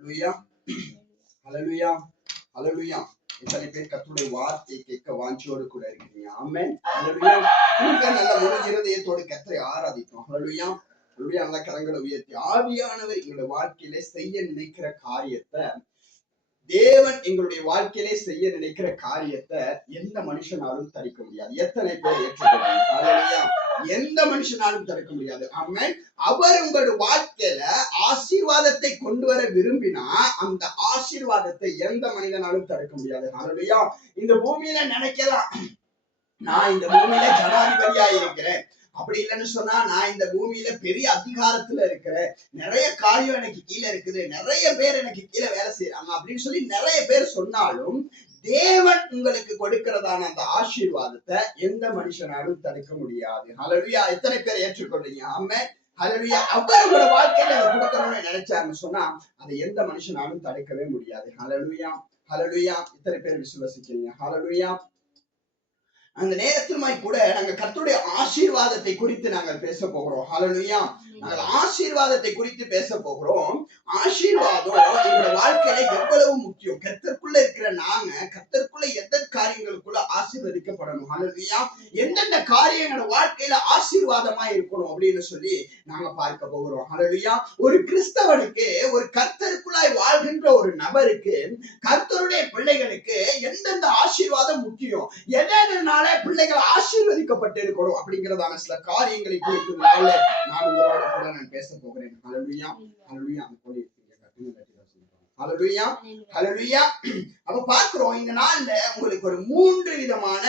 ஹல்லேலூயா ஹல்லேலூயா ஹல்லேலூயா. எத்தனை பேர் கர்த்தருடைய வார்த்தை கேட்க வாஞ்சியோடு கூட இருக்கீங்க? ஆமென். ஹல்லேலூயா. நல்ல முழு இருதயத்தோடு கர்த்தரை ஆராதிக்கும். ஹல்லேலூயா ஹல்லேலூயா. நல்ல கரங்களை உயர்த்தி ஆவியானவர் எங்களுடைய வாழ்க்கையில செய்ய நினைக்கிற காரியத்தை, தேவன் எங்களுடைய வாழ்க்கையிலே செய்ய நினைக்கிற காரியத்தை எந்த மனுஷனாலும் தடுக்க முடியாது. எத்தனை பேர் ஏற்றுக்கொள்ளுங்க? எந்த மனுஷனாலும் தடுக்க முடியாது. ஆமென். அவர் உங்களுடைய வாழ்க்கையில ஆசீர்வாதத்தை கொண்டு வர விரும்பினா அந்த ஆசீர்வாதத்தை எந்த மனிதனாலும் தடுக்க முடியாது. ஹல்லேலூயா. இந்த பூமியில நினைக்கலாம், நான் இந்த பூமியில ஜனாதிபதியா இருக்கிறேன், அப்படி இல்லைன்னு சொன்னா நான் இந்த பூமியில பெரிய அதிகாரத்துல இருக்கிறேன், நிறைய காரியம் எனக்கு கீழே இருக்குது, நிறைய பேர் எனக்கு கீழே வேலை செய்யறாங்க அப்படின்னு சொல்லி நிறைய பேர் சொன்னாலும் தேவன் உங்களுக்கு கொடுக்கிறதான அந்த ஆசீர்வாதத்தை எந்த மனுஷனாலும் தடுக்க முடியாது. ஹல்லேலூயா. எத்தனை பேர் ஏற்றுக்கொள்றீங்க? ஆமென். ஹல்லேலூயா. அவர் உங்களோட வாழ்க்கையில அதை கொடுக்கணும்னு நினைச்சாருன்னு சொன்னா அதை எந்த மனுஷனாலும் தடுக்கவே முடியாது. ஹல்லேலூயா ஹல்லேலூயா. இத்தனை பேர் விசுவாசிக்கிறீங்க? ஹல்லேலூயா. அந்த நேரத்திலுமாய் கூட நாங்கள் கர்த்தருடைய ஆசீர்வாதத்தை குறித்து நாங்கள் பேச போகிறோம். ஹல்லேலூயா. நாங்கள் ஆசீர்வாதத்தை குறித்து பேச போகிறோம். ஆசீர்வாதம் எங்களோட வாழ்க்கையில எவ்வளவு முக்கியம். கர்த்தருக்குள்ள இருக்கிற நாங்க கர்த்தருக்குள்ள எந்த காரியங்களுக்குள்ள ஆசீர்வதிக்கப்படணும். ஹல்லேலூயா. எந்தெந்த காரியங்களோட வாழ்க்கையில ஆசீர்வாதமா இருக்கணும் அப்படின்னு சொல்லி நாங்க பார்க்க போகிறோம். ஹல்லேலூயா. ஒரு கிறிஸ்தவனுக்கு, ஒரு கர்த்தருக்குள்ளாய் வாழ்கின்ற ஒரு நபருக்கு, கர்த்தருடைய பிள்ளைகளுக்கு எந்தெந்த ஆசீர்வாதம் முக்கியம், எதனால பிள்ளைகள் ஆசீர்வதிக்கப்பட்டு இருக்கணும் அப்படிங்கிறதான சில காரியங்களை குறித்து நான் உங்களோட கூட நான் பேச போகிறேன். ஹல்லேலூயா ஹல்லேலூயா. ஹல்லேலூயா ஹல்லேலூயா. அப்ப பார்க்கிறோம் இந்த நாள்ல உங்களுக்கு ஒரு 3 விதமான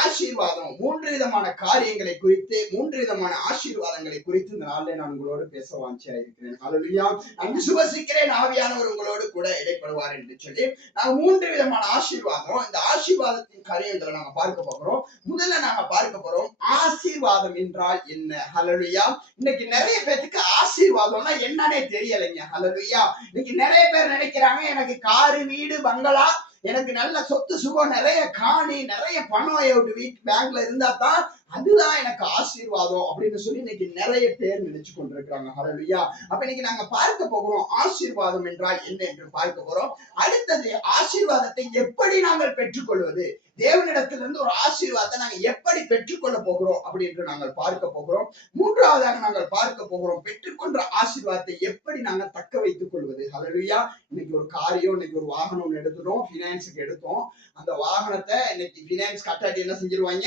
ஆசீர்வாதம், 3 விதமான காரியங்களை குறித்து, 3 விதமான ஆசீர்வாதங்களை குறித்து இந்த நாள்ல நான் உங்களோடு பேச வாஞ்சியா இருக்கிறேன். ஹல்லேலூயா. நான் விசுவாசிக்கிறேன் ஆவியானவர் உங்களோடு கூட இடைப்படுவார் என்று சொல்லி நாங்க 3 விதமான ஆசீர்வாதம், இந்த ஆசீர்வாதத்தின் காரியங்களை நாங்க பார்க்க போகிறோம். முதல்ல நாங்க பார்க்க போறோம் ஆசீர்வாதம் என்றால் என்ன. ஹல்லேலூயா. இன்னைக்கு நிறைய பேருக்கு ஆசீர்வாதம்னா என்னன்னே தெரியலைங்க. ஹல்லேலூயா. இன்னைக்கு நிறைய பேர் நினைக்கிறாங்க, எனக்கு காரு, வீடு, பங்களா, எனக்கு நல்ல சொத்து சுகம், நிறைய காணி, நிறைய பணம் வீட்டு பேங்க்ல இருந்தா தான் அதுதான் எனக்கு ஆசீர்வாதம் அப்படின்னு சொல்லி இன்னைக்கு நிறைய பேர் நினைச்சு கொண்டிருக்கிறாங்க. ஹல்லேலூயா. அப்ப இன்னைக்கு நாங்க பார்க்க போகிறோம் ஆசீர்வாதம் என்றால் என்ன என்று பார்க்க போறோம். அடுத்தது ஆசீர்வாதத்தை எப்படி நாங்கள் பெற்றுக்கொள்வது, தேவனிடத்திலிருந்து ஒரு ஆசீர்வாதத்தை நாங்க எப்படி பெற்றுக்கொள்ள போகிறோம் அப்படின்னு நாங்கள் பார்க்க போகிறோம். மூன்றாவதாக நாங்கள் பார்க்க போகிறோம் பெற்றுக்கொண்ட ஆசீர்வாதத்தை எப்படி நாங்க தக்க வைத்துக் கொள்வது. ஹல்லேலூயா. இன்னைக்கு ஒரு காரியம், இன்னைக்கு ஒரு வாகனம் எடுத்துட்டோம், பினான்ஸுக்கு எடுத்தோம், அந்த வாகனத்தை இன்னைக்கு பினான்ஸ் கட்டாட்டி என்ன செஞ்சிருவாங்க,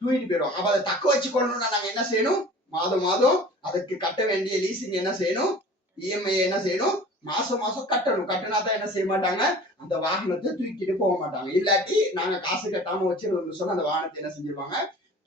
தூக்கிட்டு போயிடும். அப்ப அதை தக்க வச்சுக்கொள்ளணும்னா நாங்க என்ன செய்யணும், மாதம் மாதம் அதற்கு கட்ட வேண்டிய லீசிங் என்ன செய்யணும், இஎம்ஐ என்ன செய்யணும், மாசம் மாசம் கட்டணும். கட்டினா தான் என்ன செய்ய மாட்டாங்க, அந்த வாகனத்தை தூக்கிட்டு போக மாட்டாங்க. இல்லாட்டி நாங்க காசு கட்டாம வச்சிருந்தோம்னு சொன்னா அந்த வாகனத்தை என்ன செஞ்சிருவாங்க,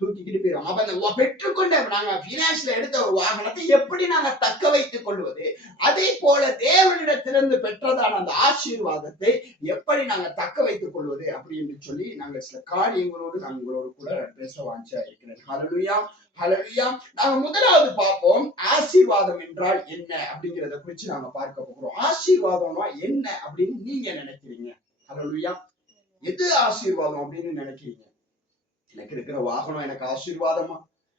தூக்கிக்கிட்டு போயிடும். அப்ப அந்த பெற்றுக்கொண்ட நாங்க பினான்ஸ்ல எடுத்த ஒரு வாகனத்தை எப்படி நாங்க தக்க வைத்துக் கொள்வது, அதே போல தேவனிடத்திலிருந்து பெற்றதான அந்த ஆசீர்வாதத்தை எப்படி நாங்க தக்க வைத்துக் கொள்வது அப்படின்னு சொல்லி நாங்க சில காரியங்களோடு நான் உங்களோடு கூட பேச வாஞ்சியா இருக்கிறேன். ஹல்லேலூயா ஹல்லேலூயா. நாங்க முதலாவது பார்ப்போம் ஆசீர்வாதம் என்றால் என்ன அப்படிங்கிறத குறித்து நாங்க பார்க்க போகிறோம். ஆசீர்வாதம்னா என்ன அப்படின்னு நீங்க நினைக்கிறீங்க? ஹல்லேலூயா. எது ஆசீர்வாதம் அப்படின்னு நினைக்கிறீங்க? எனக்கு இருக்கிற வாகனம் எனக்கு ஆசீர்வாதமா?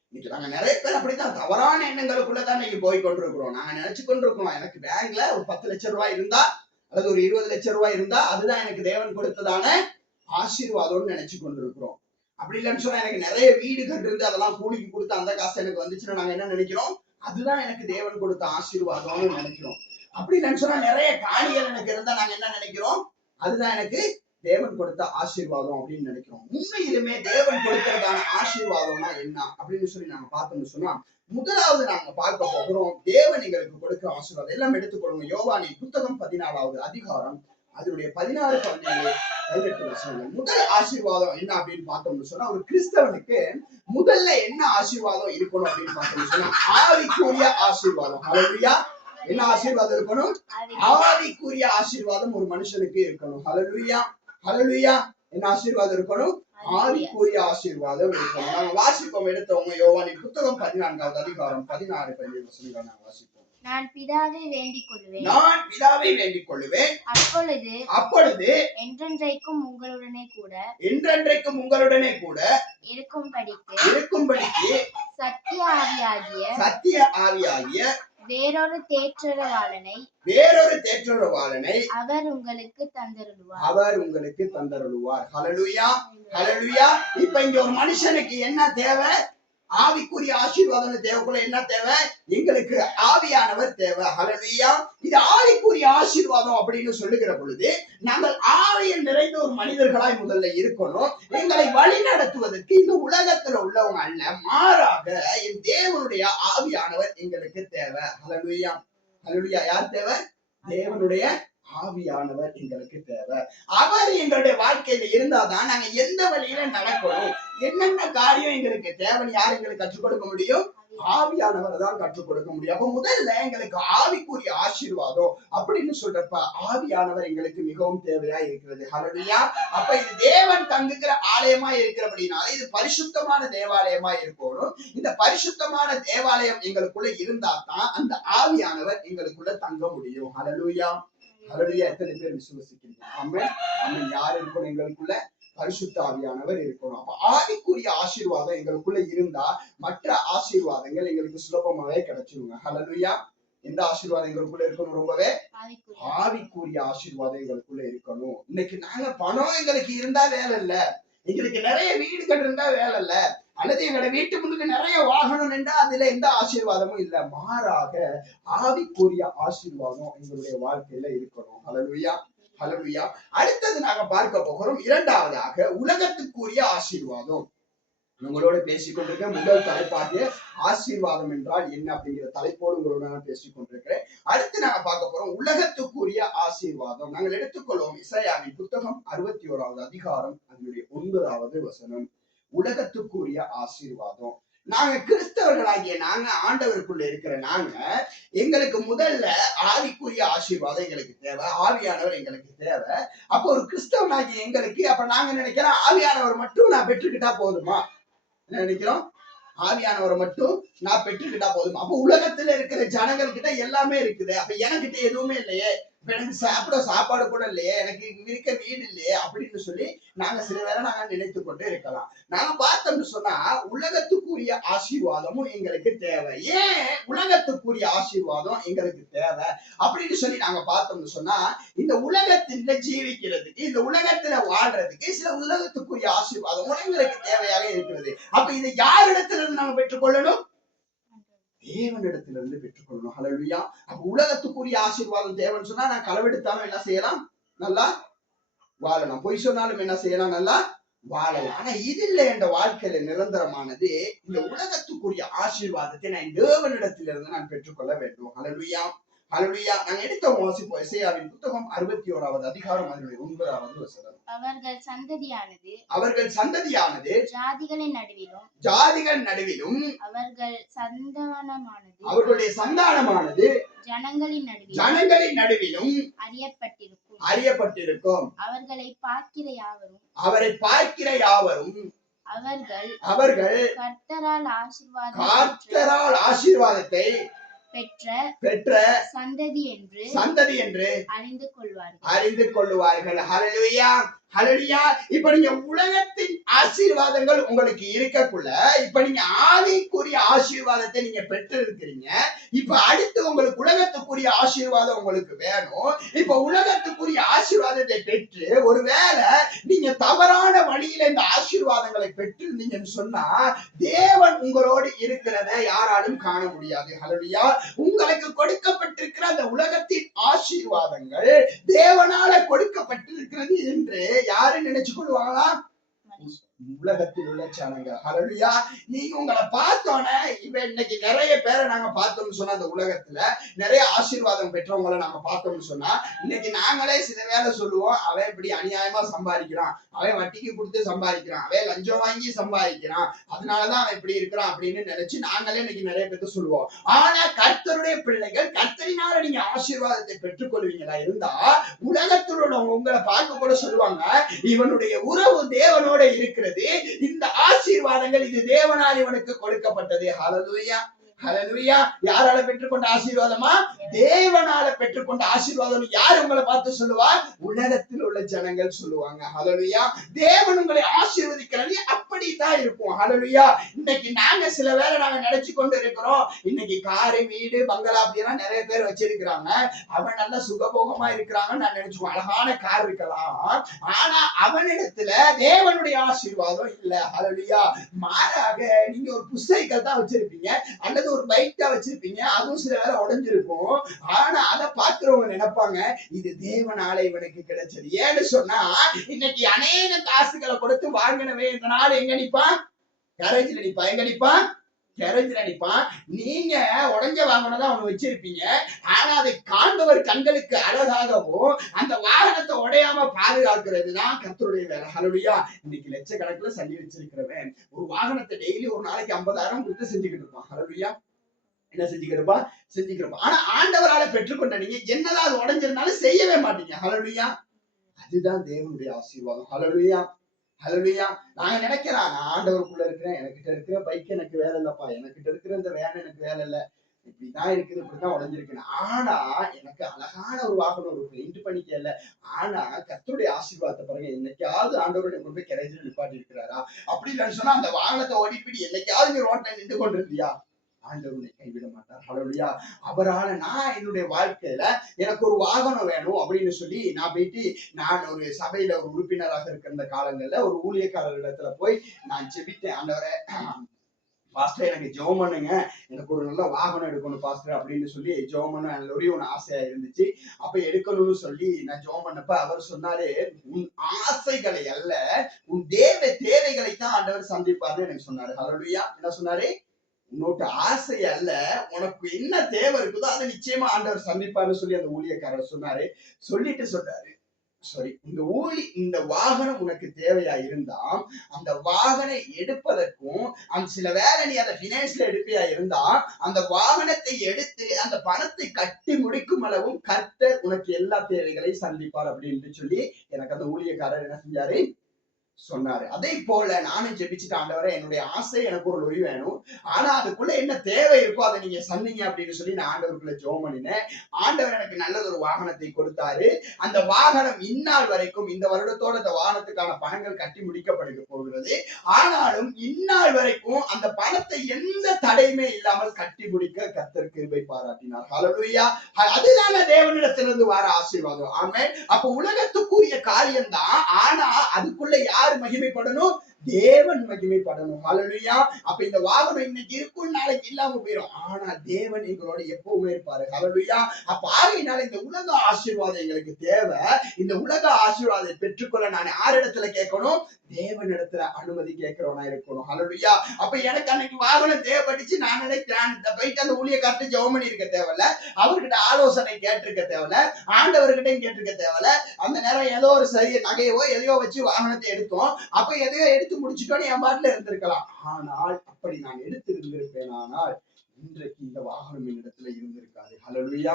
இன்னைக்கு நாங்க நிறைய பேர் அப்படித்தான் தவறான எண்ணங்களுக்குள்ளதான் இன்னைக்கு போய் கொண்டிருக்கிறோம். நாங்க நினைச்சு கொண்டிருக்கிறோம், எனக்கு பேங்க்ல ஒரு 10 லட்சம் ரூபாய் இருந்தா அல்லது ஒரு 20 லட்சம் ரூபாய் இருந்தா அதுதான் எனக்கு தேவன் கொடுத்ததான ஆசீர்வாதம்னு நினைச்சு கொண்டிருக்கிறோம். அப்படி இல்லைன்னு சொன்னா எனக்கு நிறைய வீடுகள் இருந்து அதெல்லாம் கூலிக்கு கொடுத்து அந்த காசு எனக்கு வந்துச்சுன்னா நாங்க என்ன நினைக்கிறோம், அதுதான் எனக்கு தேவன் கொடுத்த ஆசீர்வாதம்னு நினைக்கிறோம். அப்படி இல்லைன்னு சொன்னா நிறைய காணிகள் எனக்கு இருந்தா நாங்க என்ன நினைக்கிறோம், அதுதான் எனக்கு தேவன் கொடுத்த ஆசீர்வாதம் அப்படின்னு நினைக்கிறோம். உண்மையிலுமே தேவன் கொடுக்கிறதான ஆசீர்வாதம்னா என்ன அப்படின்னு சொல்லி நாங்க பார்த்தோம்னு சொன்னா, முதலாவது நாங்க பார்க்க போகிறோம் தேவன் எங்களுக்கு கொடுக்கிற ஆசீர்வாதம். எல்லாம் எடுத்துக்கொள்ளுங்க. யோவானின் புத்தகம் 14வது அதிகாரம் அதனுடைய 16, 17, 18 வசனங்கள். முதல் ஆசீர்வாதம் என்ன அப்படின்னு பார்த்தோம்னு சொன்னா, ஒரு கிறிஸ்தவனுக்கு முதல்ல என்ன ஆசீர்வாதம் இருக்கணும் அப்படின்னு பார்த்தோம்னு சொன்னா, ஆவிக்குரிய ஆசீர்வாதம். ஹல்லேலூயா. என்ன ஆசீர்வாதம் இருக்கணும்? ஆவிக்குரிய ஆசீர்வாதம் ஒரு மனுஷனுக்கு இருக்கணும். ஹல்லேலூயா ஹல்லேலூயா. என்ன ஆசீர்வாதம் இருக்கணும்? ஆவிக்குரிய ஆசீர்வாதம் இருக்கணும். நாங்க வாசிப்போம் எடுத்தவங்க யோவானின் புத்தகம் 14வது அதிகாரம் 16, 17 வசனங்கள் நாங்க வாசிப்போம். நான் பிதாவை வேண்டிக் கொள்வேன், நான் பிதாவை வேண்டிக் கொள்வேன், அப்பொழுது என்றென்றைக்கும் உங்களுடனே கூட இருக்கும்படிக்கு சத்திய ஆவியாகிய வேறொரு தேற்றரவாளனை அவர் உங்களுக்கு தந்தருளுவார். ஹல்லேலூயா, ஹல்லேலூயா. இப்ப இங்க ஒரு மனுஷனுக்கு என்ன தேவை? ஆவிக்குரிய ஆசீர்வாதம் தேவைக்குள்ள என்ன தேவை? எங்களுக்கு ஆவியானவர் தேவை. ஹல்லேலூயா. இது ஆவிக்குரிய ஆசீர்வாதம் அப்படின்னு சொல்லுகிற பொழுது நாங்கள் ஆவியில் நிறைந்த ஒரு மனிதர்களாய் முதல்ல இருக்கணும். எங்களை வழி நடத்துவதற்கு இந்த உலகத்துல உள்ளவங்க அல்ல, மாறாக என் தேவனுடைய ஆவியானவர் எங்களுக்கு தேவை. ஹல்லேலூயா, ஹல்லேலூயா. யார் தேவை? தேவனுடைய ஆவியானவர் எங்களுக்கு தேவை. அவர் எங்களுடைய வாழ்க்கையில இருந்தாதான் நாங்க எந்த வழியில நடக்கணும், என்னென்ன காரியம் எங்களுக்கு தேவைன்னு யார் எங்களுக்கு கற்றுக் கொடுக்க முடியும்? ஆவியானவர் தான் கற்றுக் கொடுக்க முடியும். அப்ப முதல்ல எங்களுக்கு ஆவிக்குரிய ஆசீர்வாதம் அப்படின்னு சொல்றப்ப ஆவியானவர் எங்களுக்கு மிகவும் தேவையா இருக்கிறது. ஹல்லேலூயா. அப்ப இது தேவன் தங்குகிற ஆலயமா இருக்கிறபடினால இது பரிசுத்தமான தேவாலயமா இருக்கணும். இந்த பரிசுத்தமான தேவாலயம் எங்களுக்குள்ள இருந்தா தான் அந்த ஆவியானவர் எங்களுக்குள்ள தங்க முடியும். ஹல்லேலூயா, ஹல்லேலூயா. எத்தனை பேர் விசுவாசிக்கிறீங்க? ஆமென், ஆமென். யார் இருக்கணும்? எங்களுக்குள்ள பரிசுத்த ஆவியானவர் இருக்கணும். அப்ப ஆவிக்குரிய ஆசீர்வாதம் எங்களுக்குள்ள இருந்தா மற்ற ஆசீர்வாதங்கள் எங்களுக்கு சுலபமாவே கிடைச்சிருங்க. ஹல்லேலூயா. எந்த ஆசீர்வாதம் எங்களுக்குள்ள இருக்கணும்? ரொம்பவே ஆவிக்குரிய ஆசீர்வாதம் எங்களுக்குள்ள இருக்கணும். இன்னைக்கு நாங்க பணம் எங்களுக்கு இருந்தா வேலை இல்ல, எங்களுக்கு நிறைய வீடுகள் இருந்தா வேலை இல்ல, அல்லது எங்களோட வீட்டு முன்னுக்கு நிறைய வாகனம் நின்றா அதுல எந்த ஆசீர்வாதமும் இல்ல, மாறாக ஆவிக்குரிய ஆசீர்வாதம் எங்களுடைய வாழ்க்கையில இருக்கணும். ஹல்லேலூயா, ஹல்லேலூயா. அடுத்தது நாங்க பார்க்க போகிறோம் இரண்டாவதாக உலகத்துக்குரிய ஆசீர்வாதம். உங்களோட பேசிக்கொண்டிருக்க முதல் தலைப்பாகிய ஆசீர்வாதம் என்றால் என்ன அப்படிங்கிற தலைப்போடு உங்களோட நான் பேசிக் கொண்டிருக்கிறேன். அடுத்து நாங்க பார்க்க போறோம் உலகத்துக்குரிய ஆசீர்வாதம். நாங்கள் எடுத்துக்கொள்வோம் இசாயாவின் புத்தகம் 61வது அதிகாரம் அதனுடைய 9வது வசனம். உலகத்துக்குரிய ஆசீர்வாதம். நாங்க கிறிஸ்தவர்களாகிய நாங்க ஆண்டவருக்குள்ள இருக்கிற நாங்க எங்களுக்கு முதல்ல ஆவிக்குரிய ஆசீர்வாதம் எங்களுக்கு தேவை, ஆவியானவர் எங்களுக்கு தேவை. அப்போ ஒரு கிறிஸ்தவனாகிய எங்களுக்கு அப்ப நாங்க நினைக்கிறோம் ஆவியானவர் மட்டும் நான் பெற்றுக்கிட்டா போதுமா? என்ன நினைக்கிறோம்? ஆவியானவரை மட்டும் நான் பெற்றுக்கிட்டா போதுமா? அப்ப உலகத்துல இருக்கிற ஜனங்கள் கிட்ட எல்லாமே இருக்குது, அப்ப எனக்கிட்ட எதுவுமே இல்லையே, இப்ப எனக்கு சாப்பிட சாப்பாடு கூட இல்லையே, எனக்கு இருக்க வீடு இல்லையே அப்படின்னு சொல்லி நாங்க சில வேளை நாங்க நினைத்து கொண்டு இருக்கலாம். நாங்க பார்த்தோம்னு சொன்னா உலகத்துக்குரிய ஆசீர்வாதமும் எங்களுக்கு தேவை. ஏன் உலகத்துக்குரிய ஆசீர்வாதம் எங்களுக்கு தேவை அப்படின்னு சொல்லி நாங்க பார்த்தோம்னு சொன்னா இந்த உலகத்துல ஜீவிக்கிறதுக்கு, இந்த உலகத்துல வாழ்றதுக்கு சில உலகத்துக்குரிய ஆசீர்வாதம் எங்களுக்கு தேவையாக இருக்கிறது. அப்ப இதை யாரிடத்துல இருந்து நாங்க பெற்றுக்கொள்ளணும்? தேவனிடத்திலிருந்து பெற்றுக்கொள்ளணும். ஹல்லேலூயா. அப்ப உலகத்துக்குரிய ஆசீர்வாதம் தேவன்னு சொன்னா நான் களவெடுத்தாலும் என்ன செய்யலாம்? நல்லா வாழலாம். பொய் சொன்னாலும் என்ன செய்யலாம்? நல்லா வாழலாம். ஆனா இது இல்லை, என்ற வாழ்க்கையில நிரந்தரமானது இந்த உலகத்துக்குரிய ஆசீர்வாதத்தை நான் தேவனிடத்திலிருந்து நான் பெற்றுக்கொள்ள வேண்டும். ஹல்லேலூயா, ஹல்லேலூயா. நாங்க எடுத்த வாசிப்போம் இசாயாவின் புத்தகம் 61வது அதிகாரம் அதனுடைய 9வது வசனம். அவர்கள் சந்ததியானது ஜாதிகள் நடுவிலும் அவர்களுடைய சந்தானமானது ஜனங்களின் நடுவிலும் அறியப்பட்டிருக்கும். அவரை பார்க்கிற யாவரும் அவர்கள் கர்த்தரால் ஆசீர்வாதத்தை பெற்ற சந்ததி என்று அறிந்து கொள்வார்கள். ஹல்லேலூயா, ஹல்லேலூயா. இப்ப நீங்க உலகத்தின் ஆசீர்வாதங்கள் உங்களுக்கு இருக்கக்குள்ள இப்ப நீங்க ஆவிக்குரிய ஆசீர்வாதத்தை நீங்க பெற்று இருக்கிறீங்க. இப்ப அடுத்து உங்களுக்கு உலகத்துக்குரிய ஆசீர்வாதம் உங்களுக்கு வேணும். இப்ப உலகத்துக்குரிய ஆசீர்வாதத்தை பெற்று ஒருவேளை நீங்க தவறான வழியில இந்த ஆசீர்வாதங்களை பெற்றிருந்தீங்கன்னு சொன்னா தேவன் உங்களோடு இருக்கிறத யாராலும் காண முடியாது. ஹல்லேலூயா. உங்களுக்கு கொடுக்கப்பட்டிருக்கிற அந்த உலகத்தின் ஆசீர்வாதங்கள் தேவனால கொடுக்கப்பட்டிருக்கிறது என்று யாரு நினைச்சு கொள்வாங்களா? உலகத்தில் உள்ள ஜனங்கள். ஹல்லேலூயா. நீங்க உங்களை பார்த்தோன்னே இப்ப இன்னைக்கு நிறைய பேரை நாங்க பார்த்தோம்னு சொன்னா அந்த உலகத்துல நிறைய ஆசீர்வாதம் பெற்றவங்களை நாங்க பார்த்தோம்னு சொன்னா இன்னைக்கு நாங்களே சில வேலை சொல்லுவோம், அவன் இப்படி அநியாயமா சம்பாதிக்கிறான், அவன் வட்டிக்கு கொடுத்து சம்பாதிக்கிறான், அவன் லஞ்சம் வாங்கி சம்பாதிக்கிறான், அதனாலதான் அவன் இப்படி இருக்கிறான் அப்படின்னு நினைச்சு நாங்களே இன்னைக்கு நிறைய பேருக்கு சொல்லுவோம். ஆனா கர்த்தருடைய பிள்ளைகள் கர்த்தரினால நீங்க ஆசீர்வாதத்தை பெற்றுக் கொள்வீங்களா இருந்தா உலகத்தில் உள்ளவங்க உங்களை பார்க்க கூட சொல்லுவாங்க, இவனுடைய உறவு தேவனோட இருக்கிறது, இந்த ஆசீர்வாதங்கள் இது தேவனால் இவனுக்கு கொடுக்கப்பட்டது. ஹல்லேலூயா, ஹல்லேலூயா. யாரால பெற்றுக்கொண்ட ஆசீர்வாதமா? தேவனால பெற்றுக்கொண்ட ஆசீர்வாதம். யார் உங்களை பார்த்து சொல்லுவா? உலகத்தில் உள்ள ஜனங்கள் சொல்லுவாங்க. ஹல்லேலூயா. தேவன் உங்களை ஆசீர்வதிக்கிறது அப்படித்தான் இருக்கும். ஹல்லேலூயா. இன்னைக்கு நாங்க சில வேளை நாங்க நினைச்சு கொண்டு இருக்கிறோம், இன்னைக்கு காரு, வீடு, பங்களா அப்படிலாம் நிறைய பேர் வச்சிருக்கிறாங்க. அவன் நல்ல சுகபோகமா இருக்கிறாங்கன்னு நான் நினைச்சுக்கோ. அழகான கார் இருக்கலாம், ஆனா அவனிடத்துல தேவனுடைய ஆசீர்வாதம் இல்ல. ஹல்லேலூயா. மாறாக நீங்க ஒரு புஸ்தகம் தான் வச்சிருப்பீங்க, அல்லது ஒரு பைக் தான் வச்சிருப்பீங்க, அதுவும் சில வேளை உடைஞ்சிருக்கும். ஆனா அதை பார்க்கிறவங்க நினைப்பாங்க, இது தேவனால இவனுக்கு கிடைச்சது. ஏன்னு சொன்னா, இன்னைக்கு அநேக காசுகளை கொடுத்து வாங்கினவே இந்த நாள் எங்க நிப்பான்? கரேஜ்ல நிப்பான். எங்க நிப்பான்? கரேஜ்ல நிப்பான். நீங்க உடஞ்ச வாகனம் தான் அவனு வச்சிருப்பீங்க, ஆனா அதை காண்பவர் கண்களுக்கு அழகாகவும் அந்த வாகனத்தை உடையாம பாதுகாக்கிறது தான் கர்த்தருடைய வேலை. ஹல்லேலூயா. இன்னைக்கு லட்சக்கணக்கில் சல்லி வச்சிருக்கிறவன் ஒரு வாகனத்தை டெய்லி ஒரு நாளைக்கு 50,000 கொடுத்து செஞ்சுக்கிட்டு இருப்பான். ஹல்லேலூயா. என்ன செஞ்சுக்கிறப்பா. ஆனா ஆண்டவரால பெற்றுக்கொண்ட நீங்க என்னதான் அது உடைஞ்சிருந்தாலும் செய்யவே மாட்டீங்க. ஹல்லேலூயா. அதுதான் தேவனுடைய ஆசீர்வாதம். ஹல்லேலூயா. ஹல்லேலூயா. நாங்க நினைக்கிறோம், நான் ஆண்டவருக்குள்ள இருக்கிறேன், எனக்கிட்ட இருக்கிற பைக் எனக்கு வேலை இல்லப்பா, எனக்கிட்ட இருக்கிற இந்த வேன் எனக்கு வேலை இல்ல, இப்படிதான் இருக்குது, இப்படிதான் உடைஞ்சிருக்கு. ஆனா எனக்கு அழகான ஒரு வாகனம், ஒரு பெயிண்ட் பண்ணிக்க இல்ல, ஆனா கர்த்தருடைய ஆசீர்வாதத்தை பாருங்க. என்னைக்காவது ஆண்டவருடைய கொண்டு போய் கரேஜ்ல நிப்பாட்டி இருக்கிறாரா? அப்படி இல்லைன்னு சொன்னா அந்த வாகனத்தை ஓடிப்பிடி என்னைக்காவது நீ ரோட்ல நின்று கொண்டு இருந்தியா? ஆண்டவரை கைவிட மாட்டார். ஹல்லேலூயா. அவரால நான் என்னுடைய வாழ்க்கையில எனக்கு ஒரு வாகனம் வேணும் அப்படின்னு சொல்லி நான் போயிட்டு, நான் ஒரு சபையில ஒரு உறுப்பினராக இருக்கிற காலங்கள்ல ஒரு ஊழியக்காரர் இடத்துல போய் நான் ஜெபித்தேன். ஆண்டவரே, பாஸ்டர் எனக்கு ஜெபம் பண்ணுங்க, எனக்கு ஒரு நல்ல வாகனம் எடுக்கணும் பாஸ்டர் அப்படின்னு சொல்லி ஜெபம் பண்ண ஒரே ஒன்று ஆசையா இருந்துச்சு. அப்ப எடுக்கணும்னு சொல்லி நான் ஜெபம் பண்ணப்ப அவர் சொன்னாரு, உன் ஆசைகளை அல்ல, உன் தேவைகளை தான் ஆண்டவர் சந்திப்பார்னு எனக்கு சொன்னாரு. ஹல்லேலூயா. என்ன சொன்னாரு? உன்னோட ஆசை அல்ல, உனக்கு என்ன தேவை இருக்குதோ அதை நிச்சயமா ஆண்டவர் சந்திப்பார்னு சொல்லி அந்த ஊழியக்காரர் சொன்னாரு. சொல்லிட்டு சொன்னாரு, சாரி, இந்த வாகனம் உனக்கு தேவையா இருந்தா அந்த வாகனம் எடுப்பதற்கும், அந்த சில வேலை நீ அதை பினான்ஸ்ல எடுப்பியா இருந்தா அந்த வாகனத்தை எடுத்து அந்த பணத்தை கட்டி முடிக்கும் அளவும் கர்த்தர் உனக்கு எல்லா தேவைகளையும் சந்திப்பார் அப்படின்னு சொல்லி எனக்கு அந்த ஊழியக்காரர் என்ன செஞ்சாரு? சொன்னாரு. அதே போல நானும் ஜெபிச்சுட்டு, ஆண்டவரே, என்னுடைய ஆசை எனக்கு ஒரு லொரி வேணும், ஆனா அதுக்குள்ள என்ன தேவை இருக்கோ அதை நீங்க சொன்னீங்க அப்படின்னு சொல்லி நான் ஆண்டவருக்குள்ள ஜெபம் பண்ணினேன். ஆண்டவர் எனக்கு நல்லது ஒரு வாகனத்தை கொடுத்தாரு. அந்த வாகனம் இந்நாள் வரைக்கும், இந்த வருடத்தோட அந்த வாகனத்துக்கான பணங்கள் கட்டி முடிக்கப்படுக போகிறது. ஆனாலும் இந்நாள் வரைக்கும் அந்த பணத்தை எந்த தடையுமே இல்லாமல் கட்டி முடிக்க கர்த்தர் கிருபை பாராட்டினார். ஹல்லேலூயா. அதுதாங்க தேவனிடத்திலிருந்து வர ஆசீர்வாதம். ஆமென். அப்ப உலகத்துக்குரிய காரியம் தான், ஆனா அதுக்குள்ள யார் மகிமைப்படணும்? தேவன் மகிமைப்படணும். ஹல்லேலூயா. அப்ப இந்த வாகனம் இன்னைக்கு இருக்கும், நாளைக்கு இல்லாம போயிடும், ஆனா தேவன் எங்களோட எப்பவுமே இருப்பாரு. ஹல்லேலூயா. அப்ப ஆகையினால இந்த உலக ஆசீர்வாதம் எங்களுக்கு தேவை. இந்த உலக ஆசீர்வாதத்தை பெற்றுக்கொள்ள நான் யாரிடத்துல கேட்கணும்? தேவனிடத்துல அனுமதி கேட்கிறவனா இருக்கணும். ஹல்லேலூயா. அப்ப எனக்கு அன்னைக்கு வாகனம் தேவைப்பட்டுச்சு, நான் நினைக்கிறேன் போயிட்டு அந்த ஊழியக்காரத்தை ஜெபம் பண்ணி இருக்க தேவையில்ல, அவர்கிட்ட ஆலோசனை கேட்டிருக்க தேவையில்ல, ஆண்டவர்கிட்டையும் கேட்டிருக்க தேவையில்ல. அந்த நேரம் ஏதோ ஒரு சரி நகையவோ எதையோ வச்சு வாகனத்தை எடுத்தோம், அப்ப எதையோ எடுத்து முடிச்சுட்டோன்னு என் பாட்டுல இருந்திருக்கலாம். ஆனால் அப்படி நான் எடுத்து இருந்திருப்பேன், ஆனால் இன்றைக்கு இந்த வாகனம் என்னிடத்துல இருந்திருக்காது. ஹல்லேலூயா.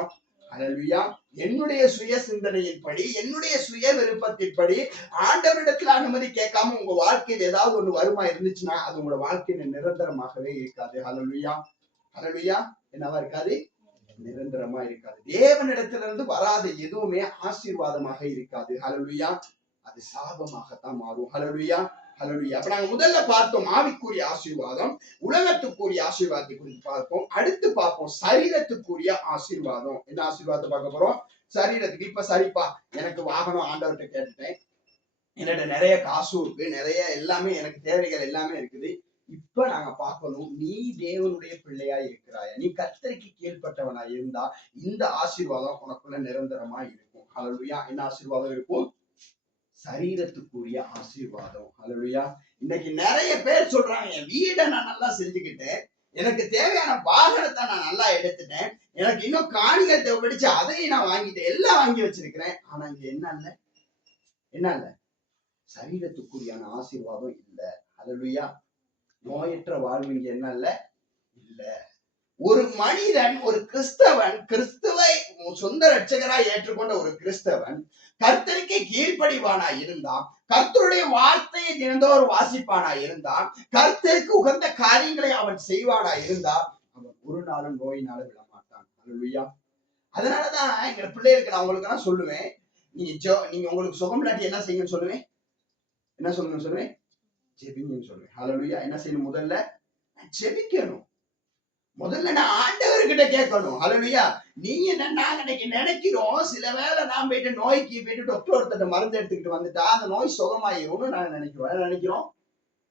ஹல்லேலூயா. என்னுடைய சுய சிந்தனையின்படி, என்னுடைய சுய விருப்பத்தின்படி ஆண்டவரிடத்துல அனுமதி கேட்காம உங்க வாழ்க்கையில் ஏதாவது ஒண்ணு வருமா இருந்துச்சுன்னா அது உங்களோட வாழ்க்கையில நிரந்தரமாகவே இருக்காது. ஹல்லேலூயா. ஹல்லேலூயா. என்னவா இருக்காது? நிரந்தரமா இருக்காது. தேவனிடத்திலிருந்து வராத எதுவுமே ஆசீர்வாதமாக இருக்காது. ஹல்லேலூயா. அது சாபமாகத்தான் மாறும். ஹல்லேலூயா. ஹல்லேலூயா. அப்ப நாங்க முதல்ல பார்த்தோம் ஆவிக்குரிய ஆசீர்வாதம், உலகத்துக்குரிய ஆசீர்வாதத்தை குறித்து பார்ப்போம். அடுத்து பார்ப்போம் சரீரத்துக்குரிய ஆசீர்வாதம். என்ன ஆசீர்வாதத்தை பார்க்க போறோம்? சரீரத்துக்கு. இப்ப சரிப்பா, எனக்கு வாகனம் ஆண்டவர்கிட்ட கேட்டுட்டேன், என்கிட்ட நிறைய காசு இருக்கு, நிறைய எல்லாமே எனக்கு தேவைகள் எல்லாமே இருக்குது. இப்ப நாங்க பார்க்கணும், நீ தேவனுடைய பிள்ளையா இருக்கிறாயா, நீ கர்த்தருக்கு கீழ்ப்பட்டவனா இருந்தா இந்த ஆசீர்வாதம் உனக்குள்ள நிரந்தரமா இருக்கும். ஹல்லேலூயா. என்ன ஆசீர்வாதம் இருக்கும்? சரீரத்துக்குரிய ஆசீர்வாதம். ஹல்லேலூயா. இன்னைக்கு நிறைய பேர் சொல்றாங்க, என் வீடை நான் நல்லா செஞ்சுக்கிட்டேன், எனக்கு தேவையான வாகனத்தை நான் நல்லா எடுத்துட்டேன், எனக்கு இன்னும் காணிகள் தேவைப்படுச்சு, அதையும் நான் வாங்கிட்டேன், எல்லாம் வாங்கி வச்சிருக்கிறேன், ஆனா இங்க என்ன இல்ல? சரீரத்துக்குரியான ஆசீர்வாதம் இல்ல. ஹல்லேலூயா. நோயற்ற வாழ்வு இங்க என்ன இல்ல. ஒரு மனிதன், ஒரு கிறிஸ்தவன், கிறிஸ்துவை சொந்த ரட்சகராய் ஏற்றுக்கொண்ட ஒரு கிறிஸ்தவன் கர்த்தருக்கு கீழ்ப்படிவானா இருந்தா, கர்த்தருடைய வார்த்தையை தினந்தோறும் வாசிப்பானா இருந்தா, கர்த்தருக்கு உகந்த காரியங்களை அவன் செய்வானா இருந்தா, அவன் ஒரு நாளும் நோயினால விட மாட்டான். ஹல்லேலூயா. அதனாலதான் எங்க பிள்ளைகளுக்கு நான் உங்களுக்கு நான் சொல்லுவேன், நீங்க உங்களுக்கு சுகம் இல்லாட்டி என்ன செய்யுங்கன்னு சொல்லுவேன்? என்ன சொல்லுங்கன்னு சொல்லுவேன்? ஜெபிங்கன்னு சொல்லுவேன். ஹல்லேலூயா. என்ன செய்யணும்? முதல்ல ஜெபிக்கணும். முதல்ல நான் ஆண்டவர்கிட்ட கேட்கணும். ஹல்லேலூயா. நீங்க என்ன நாங்க இன்னைக்கு நினைக்கிறோம், சில வேளை நான் போயிட்டு நோய்க்கு போயிட்டு டாக்டர் ஒருத்தர் மருந்து எடுத்துக்கிட்டு வந்துட்டா அந்த நோய் சுகமாயிரும்னு நாங்க நினைக்கிறோம். என்ன நினைக்கிறோம்?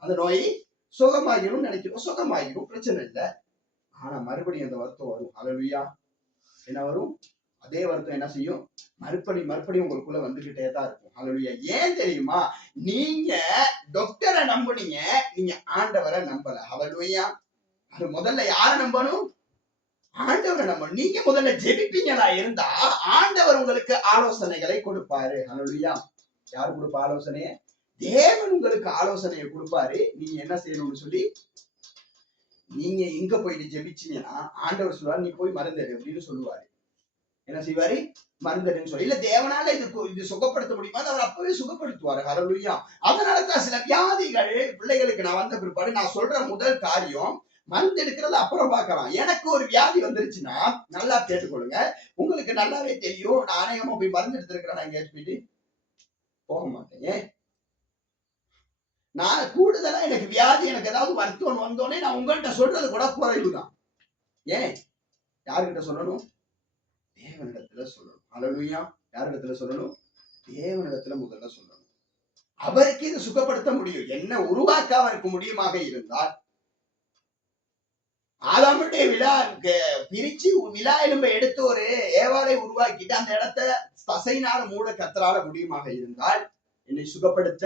அந்த நோய் சுகமாகிரும் நினைக்கிறோம். சுகமாகிரும், பிரச்சனை இல்லை. ஆனா மறுபடியும் அந்த வருத்தம் வரும். ஹல்லேலூயா. என்ன வரும்? அதே வருத்தம் என்ன செய்யும்? மறுபடியும் உங்களுக்குள்ள வந்துகிட்டே தான் இருக்கும். ஹல்லேலூயா. ஏன் தெரியுமா? நீங்க டாக்டரை நம்புனீங்க, நீங்க ஆண்டவரை நம்பல. ஹல்லேலூயா. அது முதல்ல யாரை நம்பணும்? ஆண்டவரை நம்பணும். நீங்க முதல்ல ஜெபிப்பீங்களா இருந்தா ஆண்டவர் உங்களுக்கு ஆலோசனைகளை கொடுப்பாரு. ஹல்லேலூயா. யாரு கொடுப்பா ஆலோசனைய? தேவன் உங்களுக்கு ஆலோசனையை கொடுப்பாரு. நீங்க என்ன செய்யணும்னு சொல்லி நீங்க எங்க போயிட்டு ஜெபிச்சீங்கன்னா ஆண்டவர் சொல்லுவாரு, நீ போய் மருந்தெடு அப்படின்னு சொல்லுவாரு. என்ன செய்வாரு? மருந்தெடுன்னு சொல்லி. இல்ல தேவனால இது சுகப்படுத்த முடியுமா? அவர் அப்பவே சுகப்படுத்துவாரு. ஹல்லேலூயா. அதனாலதான் சில வியாதிகள் பிள்ளைகளுக்கு நான் வந்த பிற்பாடு நான் சொல்ற முதல் காரியம், மருந்து எடுக்கிறது அப்புறம் பார்க்கலாம். எனக்கு ஒரு வியாதி வந்துருச்சுன்னா நல்லா கேட்டுக்கொள்ளுங்க. உங்களுக்கு நல்லாவே தெரியும், நான் அநேகமா போய் மருந்து எடுத்திருக்கிறேன். எங்கேயாச்சும் போயிட்டு போக மாட்டேன். ஏன்? நான் கூடுதலா எனக்கு வியாதி, எனக்கு ஏதாவது வருத்தம் வந்தோடனே நான் உங்கள்கிட்ட சொல்றது கூட குறைவுதான். ஏன்? யாருக்கிட்ட சொல்லணும்? தேவனிடத்துல சொல்லணும். ஹல்லேலூயா. யாரிடத்துல சொல்லணும்? தேவனிடத்துல முதல்ல சொல்லணும். அவருக்கு இது சுகப்படுத்த முடியும். என்ன உருவாக்க அவருக்கு முடியுமாக இருந்தால், ஆதாமுடைய விழா பிரிச்சு விழா எலும்பை எடுத்து ஒரு ஏவாளை உருவாக்கிட்டு அந்த இடத்தை தசையினால மூட கத்தரால முடியுமாக இருந்தால், என்னை சுகப்படுத்த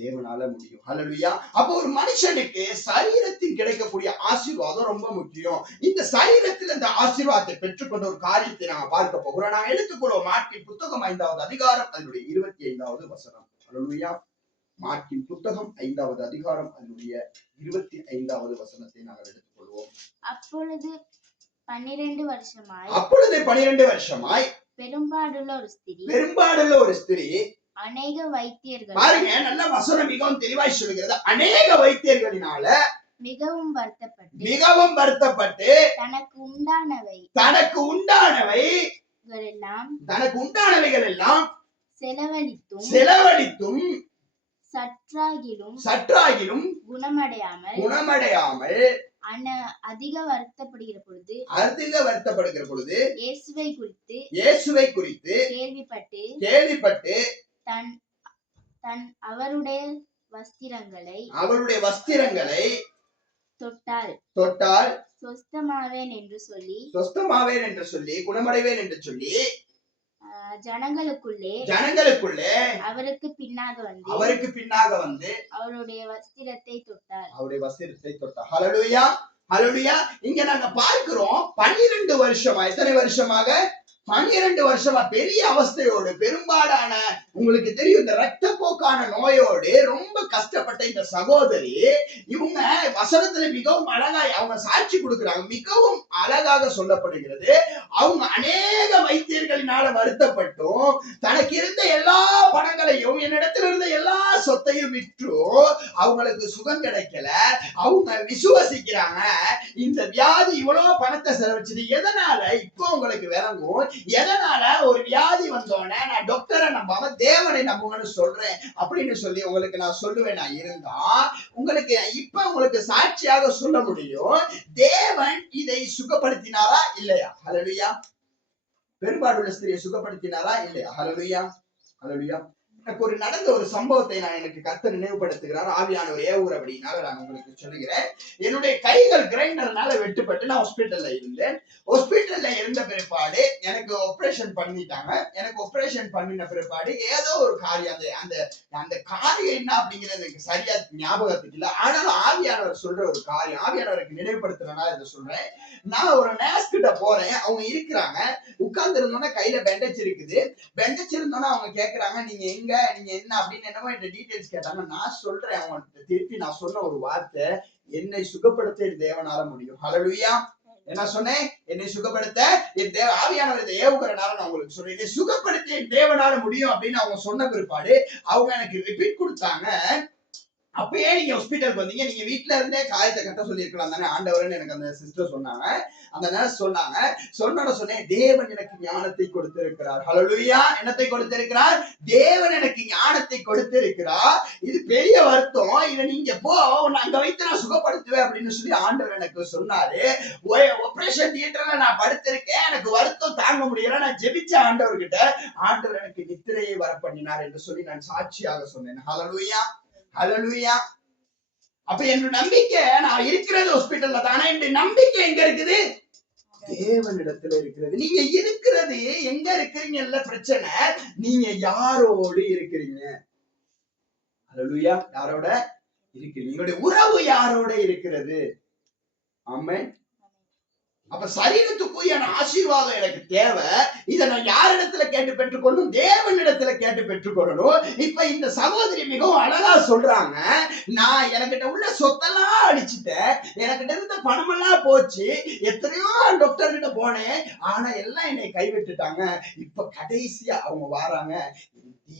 தேவனால முடியும். ஹல்லேலூயா. அப்போ ஒரு மனுஷனுக்கு சரீரத்தில் கிடைக்கக்கூடிய ஆசீர்வாதம் ரொம்ப முக்கியம். இந்த சரீரத்தில் இந்த ஆசீர்வாதத்தை பெற்றுக்கொண்ட ஒரு காரியத்தை நாம பார்க்க போகிறோம். நாம் எடுத்துக்கொள்வோம் மார்க்கின் புத்தகம் 5வது அதிகாரம் அதனுடைய 25வது வசனம். ஹல்லேலூயா. மார்க்கின் புத்தகம் 5வது அதிகாரம் அதனுடைய 25வது வசனத்தை நாங்கள் எடுத்துக்கொள்வோம். அப்பொழுது 12 வருஷமாய் பெரும்பாடுள்ள ஒரு ஸ்திரீ அநேக வைத்தியர்கள், பாருங்க நல்ல வசனம் மிகவும் தெளிவாய் சொல்லுகிறது. அநேக வைத்தியர்களினால மிகவும் வருத்தப்பட்டு தனக்கு உண்டானவைகள் எல்லாம் செலவழித்தும் சற்றாகிலும் குணமடையாமல் அதிக வருத்தப்படுகிற பொழுது இயேசுவை குறித்து கேள்விப்பட்டு அவருடைய வஸ்திரங்களை தொட்டால் சொஸ்தமாவேன் என்று சொல்லி குணமடைவேன் என்று சொல்லி ஜனங்களுக்குள்ளே அவருக்கு பின்னாக வந்து அவருடைய வஸ்திரத்தை தொட்டார். ஹல்லேலூயா. ஹல்லேலூயா. இங்க நாங்க பார்க்கிறோம் 12 வருஷமா, எத்தனை வருஷமாக? 12 வருஷமா பெரிய அவஸ்தையோடு, பெரும்பாலான உங்களுக்கு தெரியும் இந்த ரத்தப்போக்கான நோயோடு ரொம்ப கஷ்டப்பட்ட இந்த சகோதரி, இவங்க வசனத்துல மிகவும் அழகாய் அவங்க சாட்சி கொடுக்கிறாங்க. மிகவும் அழகாக சொல்லப்படுகிறது. அவங்க அநேக வைத்தியர்களினால வருத்தப்பட்டும் தனக்கு இருந்த எல்லா பணங்களையும் என்னிடத்துல இருந்த எல்லா சொத்தையும் விற்று அவங்களுக்கு சுகம் கிடைக்கல. அவங்க விசுவசிக்கிறாங்க, இந்த வியாதி இவ்வளவு பணத்தை செலவழிச்சது எதனால? இப்போ உங்களுக்கு விளங்கும் எதனால ஒரு வியாதி வந்தோடனே நான் டாக்டரை நம்பாம தேவனை நம்புங்கன்னு சொல்றேன் அப்படின்னு சொல்லி உங்களுக்கு நான் சொல்லுவேன். நான் இருந்தா உங்களுக்கு சாட்சியாக சொல்ல முடியும், தேவன் இதை சுகப்படுத்தினாரா இல்லையா? ஹல்லேலூயா. பெரும்பாடுள்ள ஸ்திரியை சுகப்படுத்தினாரா இல்லையா? ஹல்லேலூயா. ஹல்லேலூயா. எனக்கு ஒரு நடந்த ஒரு சம்பவத்தை எனக்கு கர்த்தர் நினைவுபடுத்துகிறார். ஆவியானவர் ஏவுகிற அப்படின்னால நான் உங்களுக்கு சொல்லுகிறேன். என்னுடைய கைகள் கிரைண்டர்னால வெட்டுப்பட்டு நான் ஹாஸ்பிட்டல்ல இருந்தேன். ஹாஸ்பிட்டல்ல இருந்த பிற்பாடு எனக்கு ஆபரேஷன் பண்ணிட்டாங்க. எனக்கு ஆபரேஷன் பண்ணின பிற்பாடு ஏதோ ஒரு காரியம், அந்த காரியம் என்ன அப்படிங்கிறது எனக்கு சரியா ஞாபகத்துக்கு இல்லை. ஆனாலும் ஆவியானவர் சொல்ற ஒரு காரியம், ஆவியானவருக்கு நினைவுபடுத்துறதுனால இதை சொல்றேன். நான் ஒரு நர்ஸ் கிட்ட போறேன். அவங்க இருக்கிறாங்க, உட்கார்ந்து இருந்தோன்னா கையில பெண்டேஜ் இருக்குது. பெண்டேஜ் இருந்தோன்னா அவங்க கேட்கறாங்க, நீங்க என்ன அப்படின்னு என்னமோ என்ற டீடைல்ஸ் கேட்டாங்க. நான் சொல்றேன் அவங்க திருப்பி நான் சொன்ன ஒரு வார்த்தை, என்னை சுகப்படுத்த தேவனால முடியும். ஹல்லேலூயா. என்ன சொன்னேன்? என்னை சுகப்படுத்த என் ஆவியானவர் ஏவுகிறனால நான் உங்களுக்கு சொல்றேன், என்னை சுகப்படுத்த என் தேவனால முடியும் அப்படின்னு அவங்க சொன்ன பிற்பாடு அவங்க எனக்கு ரிப்பீட் கொடுத்தாங்க, அப்பயே நீங்க ஹாஸ்பிட்டலுக்கு வந்தீங்க, நீங்க வீட்டுல இருந்தே காயத்தை கட்ட சொல்லி இருக்கலாம் தானே ஆண்டவர்னு எனக்கு அந்த சிஸ்டர் சொன்னாங்க. அந்த நர்ஸ் சொன்னாங்க. சொன்னேன், தேவன் எனக்கு ஞானத்தை கொடுத்திருக்கிறார். ஹல்லேலூயா. என்னத்தை கொடுத்திருக்கிறார்? தேவன் எனக்கு ஞானத்தை கொடுத்திருக்கிறார். இது பெரிய வருத்தம். இதை நீங்க போ, அங்க வைத்து நான் சுகப்படுத்துவேன் அப்படின்னு சொல்லி ஆண்டவர் எனக்கு சொன்னாரு. ஆபரேஷன் தியேட்டர்ல நான் படுத்திருக்கேன், எனக்கு வருத்தம் தாங்க முடியல. நான் ஜெபிச்ச ஆண்டவர்கிட்ட, ஆண்டவர் எனக்கு நித்திரையை வர பண்ணினார் என்று சொல்லி நான் சாட்சியாக சொன்னேன். ஹல்லேலூயா. ஹல்லேலூயா. அப்ப என்னோட நம்பிக்கை நான் இருக்கிறது ஹாஸ்பிட்டல்ல தானே. என்னுடைய நம்பிக்கை எங்க இருக்குது? தேவனிடத்துல இருக்கிறது. நீங்க இருக்கிறது எங்க இருக்கிறீங்கல்ல பிரச்சனை, நீங்க யாரோடு இருக்கிறீங்க? ஹல்லேலூயா. யாரோட இருக்கிறீங்க? உங்களுடைய உறவு யாரோட இருக்கிறது? ஆமென். அப்ப சரீரத்துக்குரிய ஆசீர்வாதம் எனக்கு தேவை. இதை நான் யாரிடத்துல கேட்டு பெற்றுக்கொள்ளணும்? தேவனிடத்துல கேட்டு பெற்றுக்கொள்ளணும். இப்ப இந்த சகோதரி மிகவும் அழகா சொல்றாங்க, நான் எனக்கிட்ட உள்ள சொத்தெல்லாம் அடிச்சுட்டேன், எனக்கிட்ட இருந்த பணமெல்லாம் போச்சு, எத்தனையோ டாக்டர் கிட்ட போனேன், ஆனா எல்லாம் என்னை கைவிட்டுட்டாங்க. இப்ப கடைசியா அவங்க வாராங்க,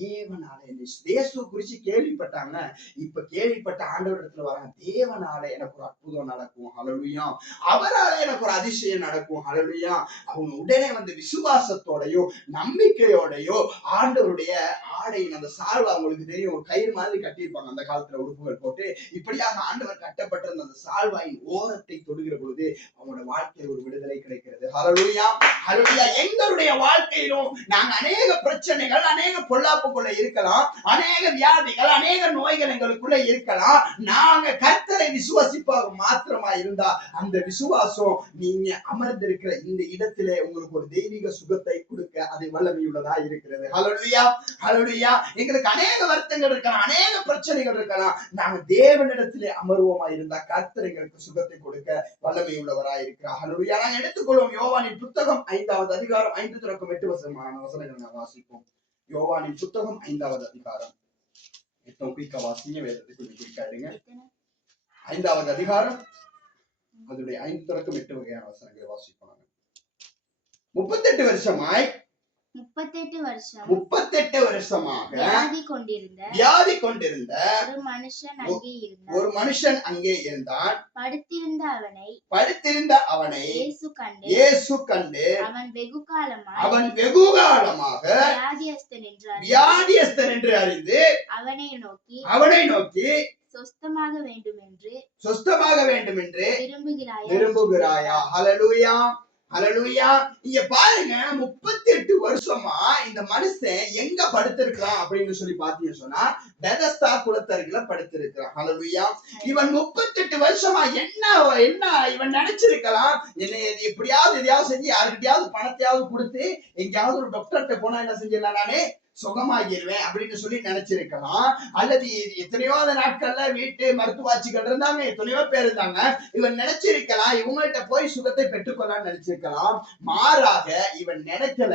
தேவனால இயேசு குறிச்சு கேள்விப்பட்டாங்க, இப்ப கேள்விப்பட்ட ஆண்டவரிடத்துல வராங்க, தேவனால எனக்கு ஒரு அற்புதம் நடக்கும். ஹல்லேலூயா. அவரால எனக்கு ஒரு அதிசயம் நடக்கும். ஹல்லேலூயா. அவங்க உடனே வந்து விசுவாசத்தோடையோ நம்பிக்கையோடையோ ஆண்டவருடைய ஆடையின் அந்த சால்வை, அவங்களுக்கு தெரியும், ஒரு கயிறு மாதிரி கட்டியிருப்பாங்க அந்த காலத்துல உறுப்புகள் போட்டு. இப்படியாக ஆண்டவர் கட்டப்பட்டிருந்த அந்த சால்வாயின் ஓரத்தை தொடுகிற பொழுது அவங்களோட வாழ்க்கையில் ஒரு விடுதலை கிடைக்கிறது. ஹல்லேலூயா. ஹல்லேலூயா. எங்களுடைய வாழ்க்கையிலும் நாங்க அநேக பிரச்சனைகள், அநேக பொல்லாப்புக்குள்ள இருக்கலாம், அநேக வியாதிகள், அநேக நோய்கள் எங்களுக்குள்ள இருக்கலாம். நாங்க கர்த்தரை விசுவாசிப்பாக மாத்திரமா இருந்தா அந்த விசுவாசம் நீங்க அமர்ந்திருக்கிற இந்த இடத்திலே உங்களுக்கு ஒரு தெய்வீக சுகத்தை கொடுக்க அது வல்லமையுள்ளதா இருக்கிறது. ஹல்லேலூயா. ஹல்லேலூயா. எங்களுக்கு அநேக வருத்தங்கள் இருக்கலாம், அநேக பிரச்சனைகள் இருக்கலாம், நாங்க தேவனிடத்திலே அமர்வமா இருந்தா கர்த்தர் எங்களுக்கு சுகத்தை கொடுக்க வல்லமை உள்ளவரா இருக்கிறார். ஹல்லேலூயா. நாங்க எடுத்துக்கொள்வோம் யோவானின் புத்தகம் 5வது அதிகாரம் 5-8 வசனங்கள் நான் வாசிப்போம். யோவானின் புத்தகம் 5வது அதிகாரம். வாசிங்க, வேதத்தை கொஞ்சம் குறிக்காடுங்க. 5வது அதிகாரம் அதனுடைய 5-8 வகையான வசனங்களை வாசிப்போம். 38 வருஷமாக வியாதி கொண்டிருந்த ஒரு மனுஷன் அங்கே இருந்தான். படுத்திருந்த அவனை இயேசு கண்டு அவன் வெகுகாலமாக வியாதியஸ்தன் என்று அறிந்து அவனை நோக்கி சொஸ்தமாக வேண்டும் என்று விரும்புகிறாயா? ஹல்லேலூயா. ஹல்லேலூயா. இங்க பாருங்க, 38 வருஷமா இந்த மனுஷன் எங்க படுத்திருக்கான் அப்படின்னு சொல்லி பாத்தீங்கன்னு சொன்னா பெதஸ்தா குளத்தருகில படுத்திருக்கிறான். ஹல்லேலூயா. இவன் 38 வருஷமா என்ன இவன் நினைச்சிருக்கலாம், என்னை எப்படியாவது எதையாவது செஞ்சு யாருக்கிட்டையாவது பணத்தையாவது கொடுத்து எங்கேயாவது ஒரு டாக்டர்கிட்ட போனா என்ன செஞ்சிடலாம், நானே சுகமாகிடுவேன் அப்படின்னு சொல்லி நினைச்சிருக்கலாம். அல்லது எத்தனையோ நாட்கள்ல வீட்டு மருத்துவாட்சிகள் இருந்தாங்க, எத்தனையோ பேர் இருந்தாங்க, இவன் நினைச்சிருக்கலாம் இவங்கள்ட்ட போய் சுகத்தை பெற்றுக்கொள்ளலாம்னு நினைச்சிருக்கலாம். மாறாக இவன் நினைக்கல,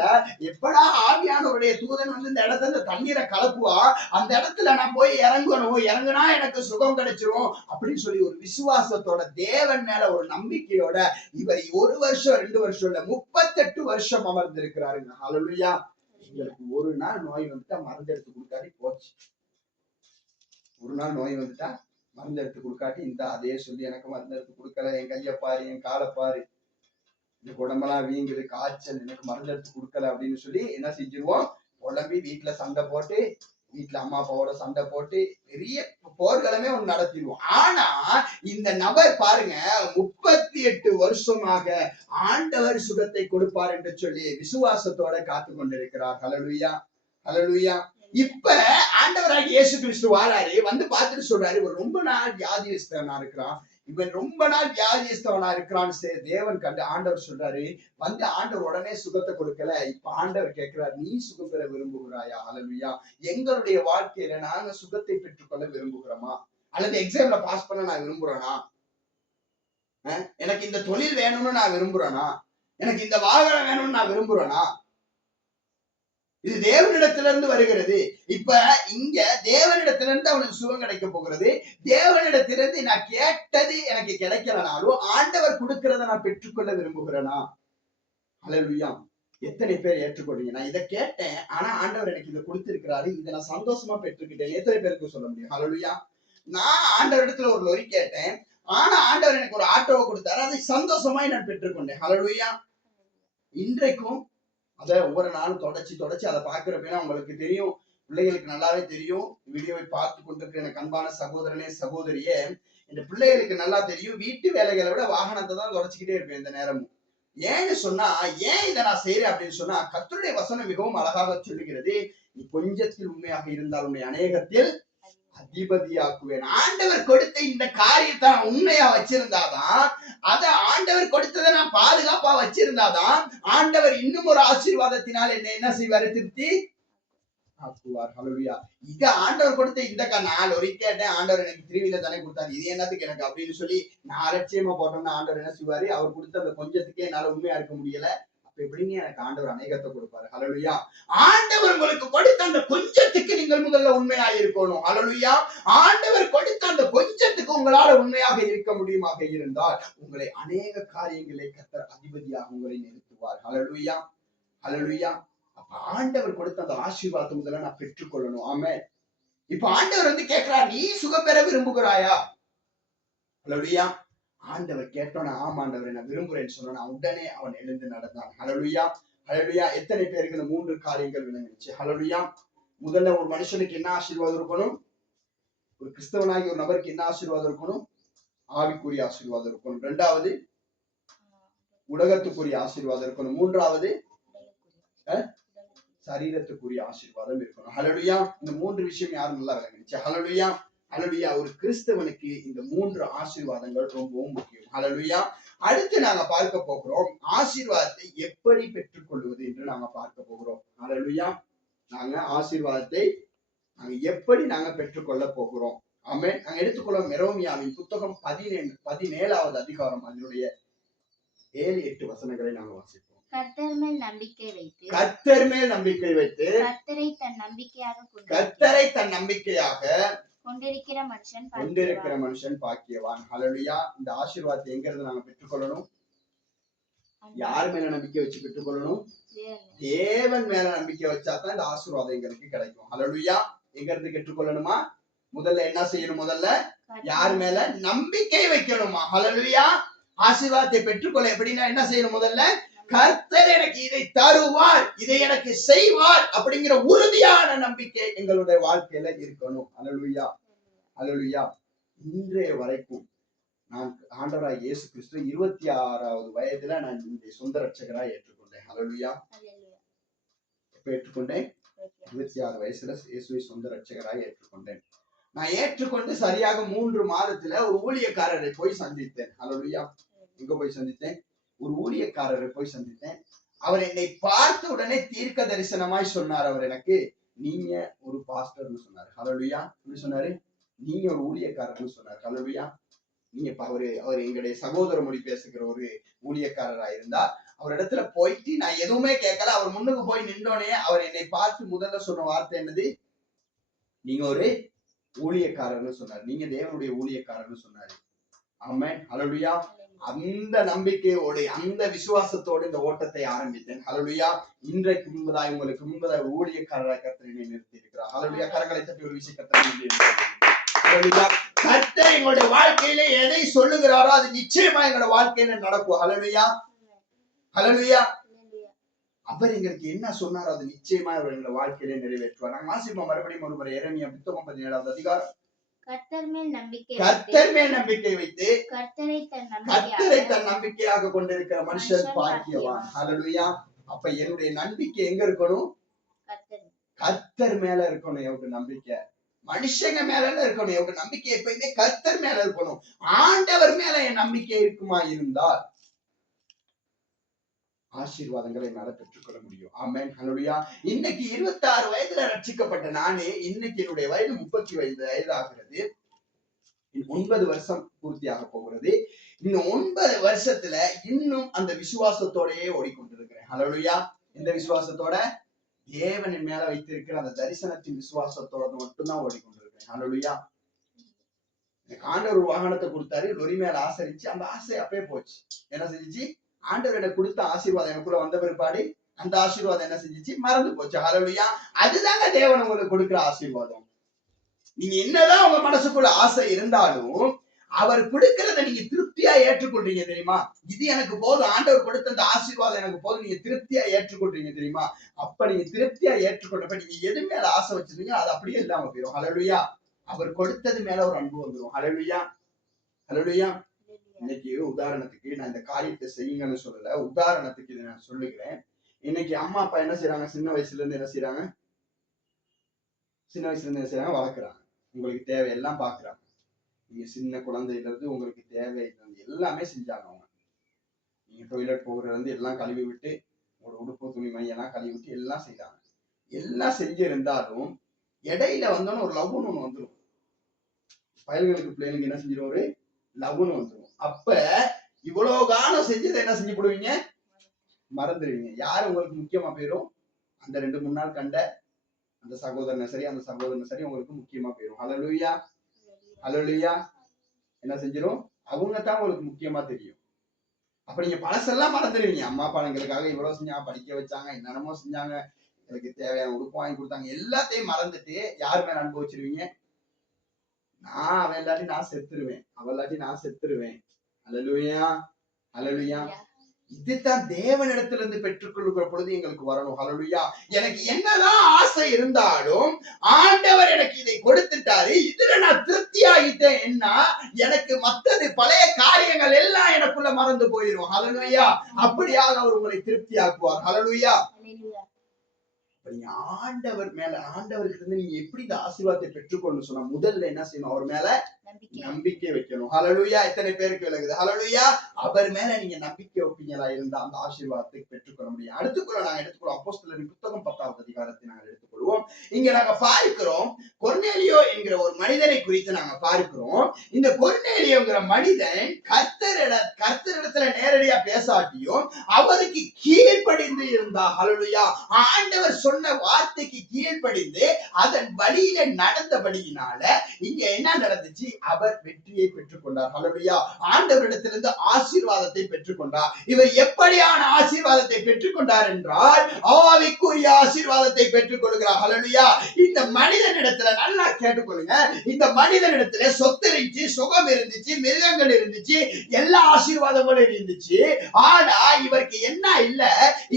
எப்படா ஆவியானவருடைய தூதன் வந்து இந்த இடத்துல தண்ணீரை கலப்புவா, அந்த இடத்துல நான் போய் இறங்குனா எனக்கு சுகம் கிடைச்சிரும் அப்படின்னு சொல்லி ஒரு விசுவாசத்தோட தேவன் மேல ஒரு நம்பிக்கையோட இவர் 1 வருஷம் 2 வருஷம் இல்ல 38 வருஷம் அமர்ந்திருக்கிறாருங்க. ஹல்லேலூயா. எங்களுக்கு ஒரு நாள் நோய் வந்துட்டா மருந்து எடுத்து கொடுக்காட்டி போச்சு. ஒரு நாள் நோய் வந்துட்டா மருந்து எடுத்து கொடுக்காட்டி இந்த அதே சொல்லி எனக்கு மருந்து எடுத்து கொடுக்கல, என் கையை பாரு, என் காலை பாரு, இந்த உடம்பெல்லாம் வீங்குது, காய்ச்சல், எனக்கு மருந்து எடுத்து கொடுக்கல அப்படின்னு சொல்லி என்ன செஞ்சிருவோம், உடம்பி வீட்டுல சண்டை போட்டு, வீட்டுல அம்மா அப்பாவோட சண்டை போட்டு பெரிய போர்களமே ஒண்ணு நடத்திடுவோம். ஆனா இந்த நபர் பாருங்க, 38 வருஷமாக ஆண்டவர் சுகத்தை கொடுப்பார் என்று சொல்லி விசுவாசத்தோட காத்து கொண்டிருக்கிறார். ஹல்லேலூயா. ஹல்லேலூயா. இப்ப ஆண்டவராகிய இயேசு கிறிஸ்து வாராரு, வந்து பார்த்துட்டு சொல்றாரு, இவர் ரொம்ப நாள் வியாதியஸ்தனா இருக்கிறான், இவன் ரொம்ப நாள் வியாதியஸ்தவனா இருக்கிறான்னு தேவன் கண்டு ஆண்டவர் சொல்றாரு, வந்து ஆண்டவர் உடனே சுகத்தை கொடுக்கல. இப்ப ஆண்டவர் கேட்கிறார், நீ சுகம் பெற விரும்புகிறாயா? ஹல்லேலூயா. எங்களுடைய வாழ்க்கையில நாங்க சுகத்தை பெற்றுக்கொள்ள விரும்புகிறோமா? அல்லது எக்ஸாம்ல பாஸ் பண்ண நான் விரும்புறேனா? எனக்கு இந்த தொழில் வேணும்னு நான் விரும்புறேனா? எனக்கு இந்த வாகனம் வேணும்னு நான் விரும்புறேனா? இது தேவனிடத்திலிருந்து வருகிறது. இப்ப இங்க தேவனிடத்திலிருந்து அவனுக்கு சுகம் கிடைக்க போகிறது. தேவனிடத்திலிருந்து நான் கேட்டது எனக்கு கிடைக்கலனாலும் ஆண்டவர் கொடுக்கிறத நான் பெற்றுக்கொள்ள விரும்புகிறேனா? ஹல்லேலூயா. எத்தனை பேர் ஏற்றுக்கொள்றீங்க? நான் இதை கேட்டேன், ஆனா ஆண்டவர் எனக்கு இதை கொடுத்திருக்கிறாரு, இதை நான் சந்தோஷமா பெற்றுக்கிட்டேன். எத்தனை பேருக்கு சொல்ல முடியும்? ஹல்லேலூயா. நான் ஆண்டவர் இடத்துல ஒரு லொரி கேட்டேன், ஆனா ஆண்டவர் எனக்கு ஒரு ஆட்டோவை கொடுத்தாரு, அதை சந்தோஷமாய் நான் பெற்றுக்கொண்டேன். ஹல்லேலூயா. இன்றைக்கும் அத ஒவ்வொரு நாளும் தொடச்சி அதை பாக்குறப்ப உங்களுக்கு தெரியும், பிள்ளைகளுக்கு நல்லாவே தெரியும். வீடியோவை பார்த்து கொண்டிருக்கிற எனக்கு அன்பான சகோதரனே சகோதரியே, இந்த பிள்ளைகளுக்கு நல்லா தெரியும், வீட்டு வேலைகளை விட வாகனத்தை தான் தொடச்சிக்கிட்டே இருப்பேன் இந்த நேரமும். ஏன்னு சொன்னா, ஏன் இதை நான் செய்யறேன் அப்படின்னு சொன்னா, கர்த்தருடைய வசனம் மிகவும் அழகாக சொல்லுகிறது, நீ கொஞ்சத்தில் உண்மையாக இருந்தால் உன்னை அநேகத்தில் அதிபதியாக்குவேன். ஆண்டவர் கொடுத்த இந்த காரியத்தை நான் உண்மையா வச்சிருந்தாதான், அத ஆண்டவர் கொடுத்ததை நான் பாதுகாப்பா வச்சிருந்தாதான், ஆண்டவர் இன்னும் ஒரு ஆசீர்வாதத்தினால் என்ன செய்வாரு? திருப்தி ஆக்குவார். ஹல்லேலூயா. இத ஆண்டவர் கொடுத்த இந்த நான் ஒரு கேட்டேன், ஆண்டவர் எனக்கு திருவிழா தானே கொடுத்தாரு, இது என்னத்துக்கு எனக்கு அப்படின்னு சொல்லி நான் அலட்சியமா போட்டோம்னா ஆண்டவர் என்ன செய்வாரு? அவர் கொடுத்த அந்த கொஞ்சத்துக்கே என்னால உண்மையா இருக்க முடியல, எப்படிங்க எனக்கு ஆண்டவர் அநேகத்தை கொடுப்பாரு. ஹல்லேலூயா. ஆண்டவர் உங்களுக்கு கொடுத்த அந்த கொஞ்சத்துக்கு நீங்கள் முதல்ல உண்மையா இருக்கணும். ஹல்லேலூயா. ஆண்டவர் கொடுத்த அந்த கொஞ்சத்துக்கு உங்களால உண்மையாக இருக்க முடியுமாக இருந்தால், உங்களை அநேக காரியங்களை கர்த்தர் அதிபதியாக உங்களை நிறுத்துவார். ஹல்லேலூயா. ஹல்லேலூயா. அப்ப ஆண்டவர் கொடுத்த அந்த ஆசீர்வாதத்தை முதல்ல நான் பெற்றுக்கொள்ளணும். ஆமென். இப்ப ஆண்டவர் வந்து கேட்கிறார், நீ சுகம் பெற விரும்புகிறாயா? ஹல்லேலூயா. ஆண்டவர் கேட்டோன்னா, ஆமா ஆண்டவரை நான் விரும்புறேன்னு சொன்னா உடனே அவன் எழுந்து நடந்தான். ஹல்லேலூயா. ஹல்லேலூயா. எத்தனை பேருக்கு இந்த 3 காரியங்கள் விளங்குச்சு? ஹல்லேலூயா. முதல்ல ஒரு மனுஷனுக்கு என்ன ஆசீர்வாதம் இருக்கணும்? ஒரு கிறிஸ்தவனாகி ஒரு நபருக்கு என்ன ஆசீர்வாதம் இருக்கணும்? ஆவிக்குரிய ஆசீர்வாதம் இருக்கணும். 2வது உலகத்துக்குரிய ஆசீர்வாதம் இருக்கணும். 3வது சரீரத்துக்குரிய ஆசீர்வாதம் இருக்கணும். ஹல்லேலூயா. இந்த 3 விஷயம் யாரும் நல்லா விளங்குச்சு? ஹல்லேலூயா. ஹல்லேலூயா. ஒரு கிறிஸ்தவனுக்கு இந்த 3 ஆசீர்வாதங்கள் ரொம்பவும் முக்கியம். ஹல்லேலூயா. அடுத்து நாங்க பார்க்க போகிறோம், ஆசீர்வாதத்தை எப்படி பெற்றுக்கொள்வது என்று நாங்க பார்க்க போகிறோம். ஹல்லேலூயா. நாங்க ஆசீர்வாதத்தை எப்படி நாங்க பெற்றுக்கொள்ள போகிறோம். ஆமென். நாங்க எடுத்துக்கொள்வோம் எரேமியாவின் புத்தகம் 17வது அதிகாரம், அதனுடைய 7-8 வசனங்களை நாங்க வாசிப்போம். கர்த்தர் மேல் நம்பிக்கை வைத்து, கர்த்தர் மேல் நம்பிக்கை வைத்து, கர்த்தரை தன் நம்பிக்கையாக கொண்டிருக்கிற மனுஷன் பாக்கியவான். ஹல்லேலூயா. இந்த ஆசீர்வாதத்தை எங்க இருந்து நாங்க பெற்றுக்கொள்ளணும்? யார் மேல நம்பிக்கை வச்சு பெற்றுக்கொள்ளணும்? தேவன் மேல நம்பிக்கை வச்சாதான் இந்த ஆசீர்வாதம் எங்களுக்கு கிடைக்கும். ஹல்லேலூயா. எங்க இருந்து பெற்றுக்கொள்ளணுமா? முதல்ல என்ன செய்யணும்? முதல்ல யார் மேல நம்பிக்கை வைக்கணுமா? ஹல்லேலூயா. ஆசீர்வாதத்தை பெற்றுக்கொள்ள எப்படின்னா என்ன செய்யணும்? முதல்ல கர்த்தர் எனக்கு இதை தருவார், இதை எனக்கு செய்வார் அப்படிங்கிற உறுதியான நம்பிக்கை எங்களுடைய வாழ்க்கையில இருக்கணும். ஹல்லேலூயா. ஹல்லேலூயா. இன்றைய வரைக்கும் நான் ஆண்டவராய் இயேசு கிறிஸ்து 26வது வயதுல நான் என்னுடைய சொந்த ரட்சகராய் ஏற்றுக்கொண்டேன். ஹல்லேலூயா. எப்ப ஏற்றுக்கொண்டேன்? 26 வயசுல இயேசுவை சொந்த ரட்சகராய் ஏற்றுக்கொண்டேன். நான் ஏற்றுக்கொண்டு சரியாக 3 மாதத்துல ஒரு ஊழியக்காரரை போய் சந்தித்தேன். ஹல்லேலூயா. எங்க போய் சந்தித்தேன்? ஒரு ஊழியக்காரரை போய் சந்தித்தேன். அவர் என்னை பார்த்த உடனே தீர்க்க தரிசனமாய் சொன்னார். அவர் எனக்கு, நீங்க ஒரு பாஸ்டர்னு சொன்னார். ஹல்லேலூயா. எப்படி சொன்னாரு? நீங்க ஒரு ஊழியக்காரர்னு சொன்னார். ஹல்லேலூயா. நீங்க அவர் எங்களுடைய சகோதர மொழி பேசுகிற ஒரு ஊழியக்காரரா இருந்தா, அவர் இடத்துல போயிட்டு நான் எதுவுமே கேட்கல, அவர் முன்னுக்கு போய் நின்றோனே அவர் என்னை பார்த்து முதல்ல சொன்ன வார்த்தை என்னது? நீங்க ஒரு ஊழியக்காரர்னு சொன்னார். நீங்க தேவனுடைய ஊழியக்காரர்னு சொன்னாரு. ஆமென். ஹல்லேலூயா. அந்த நம்பிக்கையோடு அந்த விசுவாசத்தோடு இந்த ஓட்டத்தை ஆரம்பித்தேன். ஹல்லேலூயா. இன்றைக்கு முன்பதாய் உங்களுக்கு முன்பதாய் ஊழியக்காரராக கர்த்தர் என்னை நிறுத்தி இருக்கிறார். ஹல்லேலூயா. கரங்களை தட்டி ஒரு விஷயம் கர்த்தர். கர்த்தர் எங்களுடைய வாழ்க்கையில எதை சொல்லுகிறாரோ அது நிச்சயமா எங்களோட வாழ்க்கையில நடக்கும். ஹல்லேலூயா. ஹல்லேலூயா. அவர் எங்களுக்கு என்ன சொன்னாரோ அது நிச்சயமா அவர் எங்களோட வாழ்க்கையில நிறைவேற்றுவார். நாங்க வாசிப்போம் மறுபடியும் ஒரு முறை எரேமியா புத்தகம் 17வது அதிகாரம். கர்த்தர் மேல் நம்பிக்கை வைத்து, கர்த்தரை தன் நம்பிக்கையாக கொண்டிருக்கிற மனுஷன் பாக்கியவான். ஹல்லேலூயா. அப்ப என்னுடைய நம்பிக்கை எங்க இருக்கணும்? கர்த்தர் மேல இருக்கணும். எவ்வளவு நம்பிக்கை? மனுஷங்க மேல இருக்கணும். எவ்வளவு நம்பிக்கை? எப்பயுமே கர்த்தர் மேல இருக்கணும். ஆண்டவர் மேல என் நம்பிக்கை இருக்குமா இருந்தால் ஆசீர்வாதங்களை என்னால பெற்றுக்கொள்ள முடியும். ஆமென். ஹல்லேலூயா. இன்னைக்கு 26 வயதுல ரட்சிக்கப்பட்ட நானே இன்னைக்கு என்னுடைய வயது 35 வயது ஆகிறது. 9 வருஷம் பூர்த்தியாக போகிறது. இந்த 9 வருஷத்துல இன்னும் அந்த விசுவாசத்தோடயே ஓடிக்கொண்டிருக்கிறேன். ஹல்லேலூயா. இந்த விசுவாசத்தோட தேவனின் மேல வைத்திருக்கிற அந்த தரிசனத்தின் விசுவாசத்தோட மட்டும்தான் ஓடிக்கொண்டிருக்கிறேன். ஹல்லேலூயா. எனக்கு ஆண்டவர் ஒரு வாகனத்தை கொடுத்தாரு, லொரி மேல ஆசரிச்சு அந்த ஆசை அப்பயே போச்சு. என்ன செஞ்சிச்சு? ஆண்டவர் எனக்கு கொடுத்த ஆசீர்வாதம் எனக்குள்ள வந்த பிற்பாடு அந்த ஆசீர்வாதம் என்ன செஞ்சிச்சு? மறந்து போச்சு. ஹல்லேலூயா. அதுதாங்க தேவன் உங்களுக்கு கொடுக்கிற ஆசீர்வாதம். நீங்க என்னதான் உங்க மனசுக்குள்ள ஆசை இருந்தாலும் அவர் கொடுக்கிறத நீங்க திருப்தியா ஏற்றுக்கொள்றீங்க தெரியுமா? இது எனக்கு போதும், ஆண்டவர் கொடுத்த அந்த ஆசீர்வாதம் எனக்கு போதும், நீங்க திருப்தியா ஏற்றுக்கொள்றீங்க தெரியுமா? அப்ப நீங்க திருப்தியா ஏற்றுக்கொள்றப்ப நீங்க எது மேல ஆசை வச்சிருந்தீங்க அது அப்படியே இல்லாம போயிடும். ஹல்லேலூயா. அவர் கொடுத்தது மேல ஒரு அன்பு வந்துடும். ஹல்லேலூயா, ஹல்லேலூயா. இன்னைக்கு உதாரணத்துக்கு நான் இந்த காரியத்தை செய்யுங்கன்னு சொல்லல, உதாரணத்துக்கு இதை நான் சொல்லுகிறேன். இன்னைக்கு அம்மா அப்பா என்ன செய்யறாங்க? சின்ன வயசுல இருந்து என்ன செய்யறாங்க? வளர்க்குறாங்க. உங்களுக்கு தேவையெல்லாம் பாக்குறாங்க. நீங்க சின்ன குழந்தையில இருந்து உங்களுக்கு தேவை எல்லாமே செஞ்சாங்க அவங்க. நீங்க டொய்லெட் போகிறதுல இருந்து எல்லாம் கழுவி விட்டு, உங்களோட உடுப்பு துணிமணி எல்லாம் கழுவி விட்டு எல்லாம் செய்தாங்க. எல்லாம் செஞ்சு இருந்தாலும் இடையில வந்தோன்னு ஒரு லவ்னு ஒண்ணு வந்துடும். பயல்களுக்கு பிள்ளைங்களுக்கு என்ன செஞ்சிடும்? ஒரு லவ்னு வந்துடும். அப்ப இவ்வளவு காலம் செஞ்சதை என்ன செஞ்சு போடுவீங்க? மறந்துடுவீங்க. யாரு உங்களுக்கு முக்கியமா போயிடும்? அந்த 2-3 நாள் கண்ட அந்த சகோதரனை சரி, அந்த சகோதரனை சரி உங்களுக்கு முக்கியமா போயிடும். ஹல்லேலூயா, ஹல்லேலூயா. என்ன செஞ்சிடும்? அவங்க தான் உங்களுக்கு முக்கியமா தெரியும். அப்ப நீங்க பழசெல்லாம் மறந்துடுவீங்க. அம்மா அப்பா எங்களுக்காக இவ்வளவு செஞ்சாங்க, படிக்க வச்சாங்க, என்னென்னமோ செஞ்சாங்க, எனக்கு தேவையான உடுப்பு வாங்கி கொடுத்தாங்க, எல்லாத்தையும் மறந்துட்டு யார் மேல அனுபவிச்சிருவீங்க? நான் அவன் இல்லாட்டி நான் செத்துருவேன், அவள் இல்லாட்டி நான் செத்துருவேன். ஹல்லேலூயா, ஹல்லேலூயா. இதுதான் தேவனிடத்துல இருந்து பெற்றுக்கொள்கிற பொழுது எங்களுக்கு வரணும். ஹல்லேலூயா. எனக்கு என்னதான் ஆசை இருந்தாலும் ஆண்டவர் எனக்கு இதை கொடுத்துட்டாரு, இதுல நான் திருப்தி ஆகிட்டேன். என்ன எனக்கு மத்தது பழைய காரியங்கள் எல்லாம் எனக்குள்ள மறந்து போயிடும். ஹல்லேலூயா. அப்படியாக அவர் உங்களை திருப்தி ஆக்குவார். ஹல்லேலூயா. நீங்க ஆண்டவர் மேல, ஆண்டவருக்கு இருந்து நீங்க எப்படி இந்த ஆசீர்வாதத்தை பெற்றுக்கொள்ளணும் சொன்னா முதல்ல என்ன செய்யணும்? அவர் மேல நம்பிக்கை வைக்கணும். ஹல்லேலூயா. எத்தனை பேருக்கு விளங்குது? ஹல்லேலூயா. அவர் மேல நீங்க நம்பிக்கை வைப்பீங்களா இருந்தா அந்த ஆசீர்வாதத்தை பெற்றுக்கொள்ள முடியும். அடுத்துக்குள்ள நாங்க எடுத்துக்கொள்வோம். அப்போஸ்தலரின் புத்தகம் 10வது அதிகாரத்தை நாங்கள் எடுத்துக்கொள்வோம். இங்க நாங்க பார்க்கிறோம், கொர்நேலியோ என்கிற ஒரு மனிதனை குறித்து நாங்க பார்க்கிறோம். இந்த கொர்நேலியோங்கிற மனிதன் கர்த்தரிடத்துல நேரடியா பேசாட்டியும் அவருக்கு கீழ்ப்படிந்து இருந்தா. ஹல்லேலூயா. ஆண்டவர் சொன்ன வார்த்தைக்கு கீழ்ப்படிந்து அதன் வழியில நடந்தபடியினால இங்க என்ன நடந்துச்சு? அவர் வெற்றியை பெற்றுக்கொண்டார். ஹல்லேலூயா. ஆண்டவரிடத்திலிருந்து ஆசீர்வாதத்தை பெற்றுக்கொண்டார். இவர் எப்படியான ஆசீர்வாதத்தை பெற்றுக்கொண்டார் என்றால் ஆவிக்குரிய ஆசீர்வாதத்தை பெற்றுக்கொள்கிறார். ஹல்லேலூயா. இந்த மனிதனிடத்துல நல்லா கேட்டுக்கொள்ளுங்க, இந்த மனிதனிடத்துல சொத்து இருந்துச்சு, சுகம் இருந்துச்சு, மிருகங்கள் இருந்துச்சு, எல்லா ஆசீர்வாதங்களும் இருந்துச்சு. ஆனா இவருக்கு என்ன இல்ல?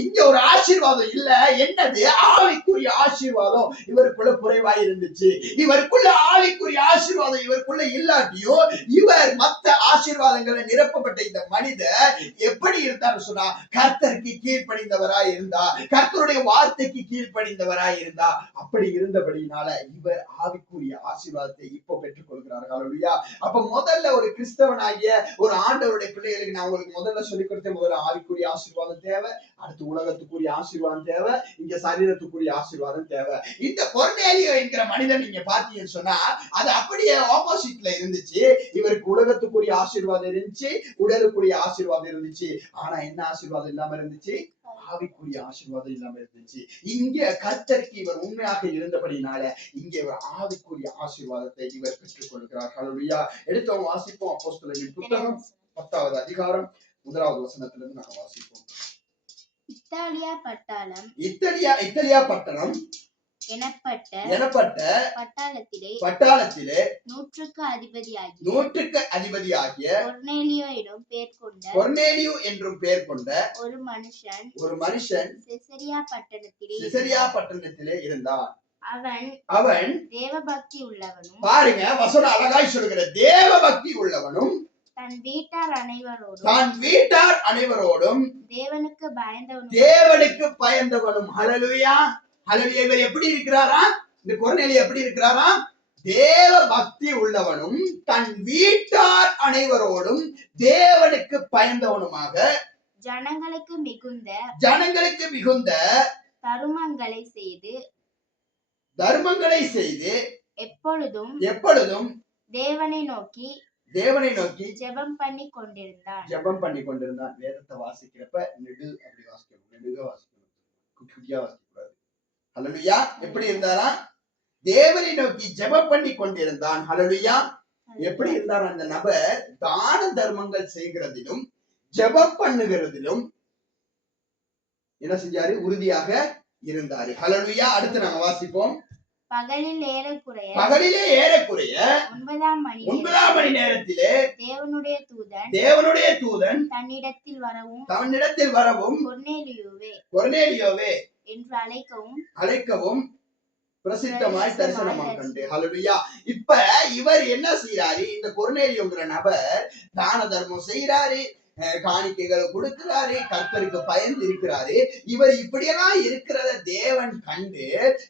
இங்க ஒரு ஆசீர்வாதம் இல்ல. என்னது? ஆவிக்குரிய ஆசீர்வாதம் இவருக்குள்ள குறைவாய் இருந்துச்சு. இவருக்குள்ள ஆவிக்குரிய ஆசீர்வாதம் இவருக்குள்ள இல்லாட்டியும் இவர் மற்ற ஆசீர்வாதங்களை நிரப்பப்பட்ட இந்த மனிதர் எப்படி இருந்தார் சொன்னா கர்த்தருக்கு கீழ்ப்படிந்தவராய் இருந்தா, கர்த்தருடைய வார்த்தைக்கு கீழ்ப்படிந்தவராய் இருந்தா. அப்படி இருந்தபடினால இவர் ஆவிக்குரிய ஆசீர்வாதத்தை இப்போ பெற்றுக் கொள்கிறார். ஹல்லேலூயா. அப்ப முதல்ல ஒரு கிறிஸ்தவனாகிய ஒரு ஆண்டவருடைய பிள்ளைகளுக்கு நான் உங்களுக்கு முதல்ல சொல்லிக் கொடுத்தேன், முதல்ல ஆவிக்குரிய ஆசீர்வாதம் தேவை, அடுத்து உலகத்துக்குரிய ஆசீர்வாதம் தேவை, இங்க சரீரத்துக்குரிய ஆசீர்வாதம் தேவை. இந்த கொர்நேலியோ என்கிற மனிதன் நீங்க பாத்தீங்கன்னு சொன்னா அது அப்படியே ஆப்போசிட்ல இருந்துச்சு. இவருக்கு உலகத்துக்குரிய ஆசீர்வாதம் இருந்துச்சு, உடலுக்குரிய ஆசீர்வாதம் இருந்துச்சு. ஆனா என்ன ஆசீர்வாதம் இல்லாம இருந்துச்சு? ஆவிக்குரிய ஆசீர்வாதம் இல்லாம இருந்துச்சு. இங்க கர்த்தருக்கு இவர் உண்மையாக இருந்தபடினால இங்க இவர் ஆவிக்குரிய ஆசீர்வாதத்தை இவர் பெற்றுக் கொள்கிறார். ஹல்லேலூயா. எடுத்தவங்க வாசிப்போம். அப்போஸ்தலரின் புத்தகம் 10வது அதிகாரம் 1வது வசனத்திலிருந்து நாங்க வாசிப்போம். இத்தாலியா பட்டணம் எனப்பட்ட பட்டாளத்திலே 100க்கு அதிபதியாகிய கொர்நேலியோ என்றும் பெயர் கொண்ட ஒரு மனுஷன் செசரியா பட்டணத்திலே இருந்தான். அவன் தேவபக்தி உள்ளவனும், பாருங்க வசனம் அழகாய் சொல்லுகிற, தேவபக்தி உள்ளவனும் தன் வீட்டார் அனைவரோடும் தேவனுக்கு பயந்தவனும். ஹல்லேலூயா, ஹல்லேலூயா. இவர் எப்படி இருக்கிறாரா? இந்த கொர்நேலியோ எப்படி இருக்கிறாரா? தேவ பக்தி உள்ளவனும் தன் வீட்டார் அனைவரோடும் தேவனுக்கு பயந்தவனுமாக ஜனங்களுக்கு மிகுந்த தர்மங்களை செய்து எப்பொழுதும் தேவனை நோக்கி ஜெபம் பண்ணி கொண்டிருந்தான். வேதத்தை வாசிக்கிறப்ப அப்படி வாசிக்கணும், நெடுக வாசிக்கணும், குட்டியா வாசிக்கக்கூடாது. ஹல்லேலூயா. எப்படி இருந்தாரா? தேவனை நோக்கி ஜெபம் பண்ணி கொண்டிருந்தான். ஹல்லேலூயா. எப்படி இருந்தார் அந்த நபர்? தான தர்மங்கள் செய்கிறதிலும் ஜெபம் பண்ணுகிறதிலும் என்ன செஞ்சாரு? உறுதியாக இருந்தாரு. ஹல்லேலூயா. அடுத்து நாங்க வாசிப்போம். பகலிலே ஏறக்குறைய 9ஆம் மணி நேரத்திலே தேவனுடைய தூதன் தன்னிடத்தில் வரவும் கொர்நேலியோவே என்று அழைக்கவும் பிரசித்தமாய் தரிசனமாக கண்டு. ஹல்லேலூயா. இப்ப இவர் என்ன செய்யறாரு? இந்த கொர்நேலியோங்கிற நபர் தான தர்மம் செய்யறாரு, காணிக்கைகளை கொடுக்கிறாரு, கர்த்தருக்கு பயந்து இருக்கிறாரு. இவர் இப்படியெல்லாம் இருக்கிறத தேவன் கண்டு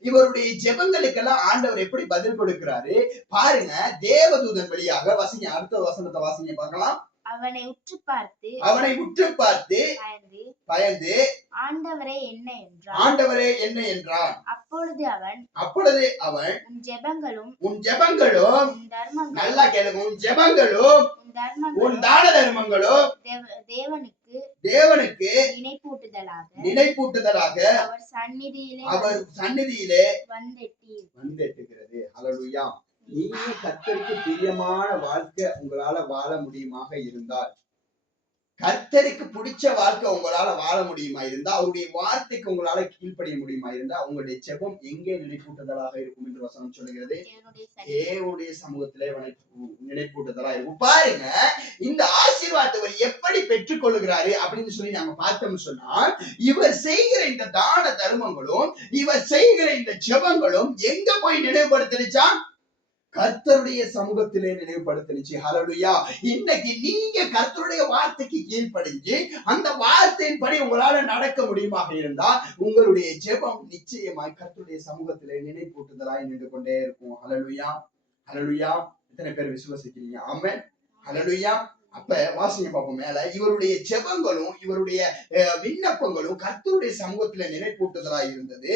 இவருடைய ஜெபங்களுக்கெல்லாம் ஆண்டவர் எப்படி பதில் கொடுக்கிறாரு பாருங்க. தேவதூதன் வழியாக வாசிங்க, அடுத்த வசனத்தை வாசிங்க பார்க்கலாம். அவனை உற்று பார்த்து பயந்து ஆண்டவரே என்ன என்றான். அப்பொழுது அவன் உன் ஜெபங்களும் நல்லா கேளுங்க, உன் ஜெபங்களும் உன் தான தர்மங்களும் தேவனுக்கு நினைப்பூட்டுதலாக அவர் சந்நிதியிலே வந்தெட்டுகிறது. ஹல்லேலூயா. நீங்க கர்த்தருக்கு பிரியமான வாழ்க்கை உங்களால வாழ முடியுமாக இருந்தால், கர்த்தருக்கு பிடிச்ச வாழ்க்கை உங்களால வாழ முடியுமா இருந்தா, அவருடைய வார்த்தைக்கு உங்களால கீழ்ப்படிய முடியுமா இருந்தா, உங்களுடைய ஜெபம் எங்கே நினைப்பூட்டுதலாக இருக்கும் என்று வசனம் சொல்லுகிறது? தேவனுடைய சமூகத்திலே நினைப்பூட்டுதலா இருக்கும். பாருங்க, இந்த ஆசீர்வாதத்தை எப்படி பெற்றுக் கொள்ளுகிறாரு அப்படின்னு சொல்லி நாங்க பார்த்தோம்னு சொன்னா, இவர் செய்கிற இந்த தான தர்மங்களும் இவர் செய்கிற இந்த ஜெபங்களும் எங்க போய் நினைவுபடுத்திச்சா? கர்த்தருடைய சமூகத்திலே நினைவுபடுத்திச்சு. ஹல்லேலூயா. இன்னைக்கு நீங்க கர்த்தருடைய வார்த்தைக்கு கீழ்ப்படிஞ்சு அந்த வார்த்தையின்படி உங்களால நடக்க முடியுமாக இருந்தா, உங்களுடைய ஜெபம் நிச்சயமாய் கர்த்தருடைய சமூகத்திலே நினைப்பூட்டுதலாய் நின்று கொண்டே இருக்கும். ஹல்லேலூயா. ஹல்லேலூயா. எத்தனை பேர் விசுவாசிக்கிறீங்க? ஆமென். ஹல்லேலூயா. அப்ப வாசிங்க பாப்போம் மேல. இவருடைய ஜெபங்களும் இவருடைய விண்ணப்பங்களும் கர்த்தருடைய சமூகத்திலே நினைப்பூட்டுதலாய் இருந்தது.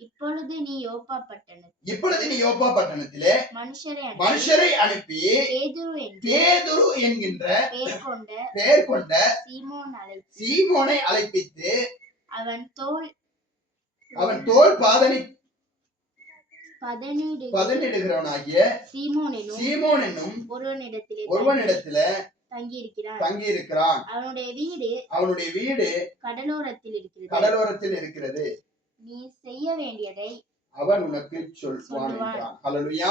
இப்பொழுது நீ யோப்பா பட்டணத்திலே மனுஷரை அனுப்பி பேதுரு என்கின்ற பெயர் கொண்ட சீமோனை அழைப்பித்து அவன் தோல் பதனிடுகிறவனாகிய சீமோன் என்னும் ஒருவனிடத்திலே தங்கியிருக்கிறான். அவனுடைய வீடு கடலோரத்தில் இருக்கிறது. நீ செய்ய வேண்டியதை அவன் உனக்கு சொல்வான் என்றான். ஹல்லேலூயா.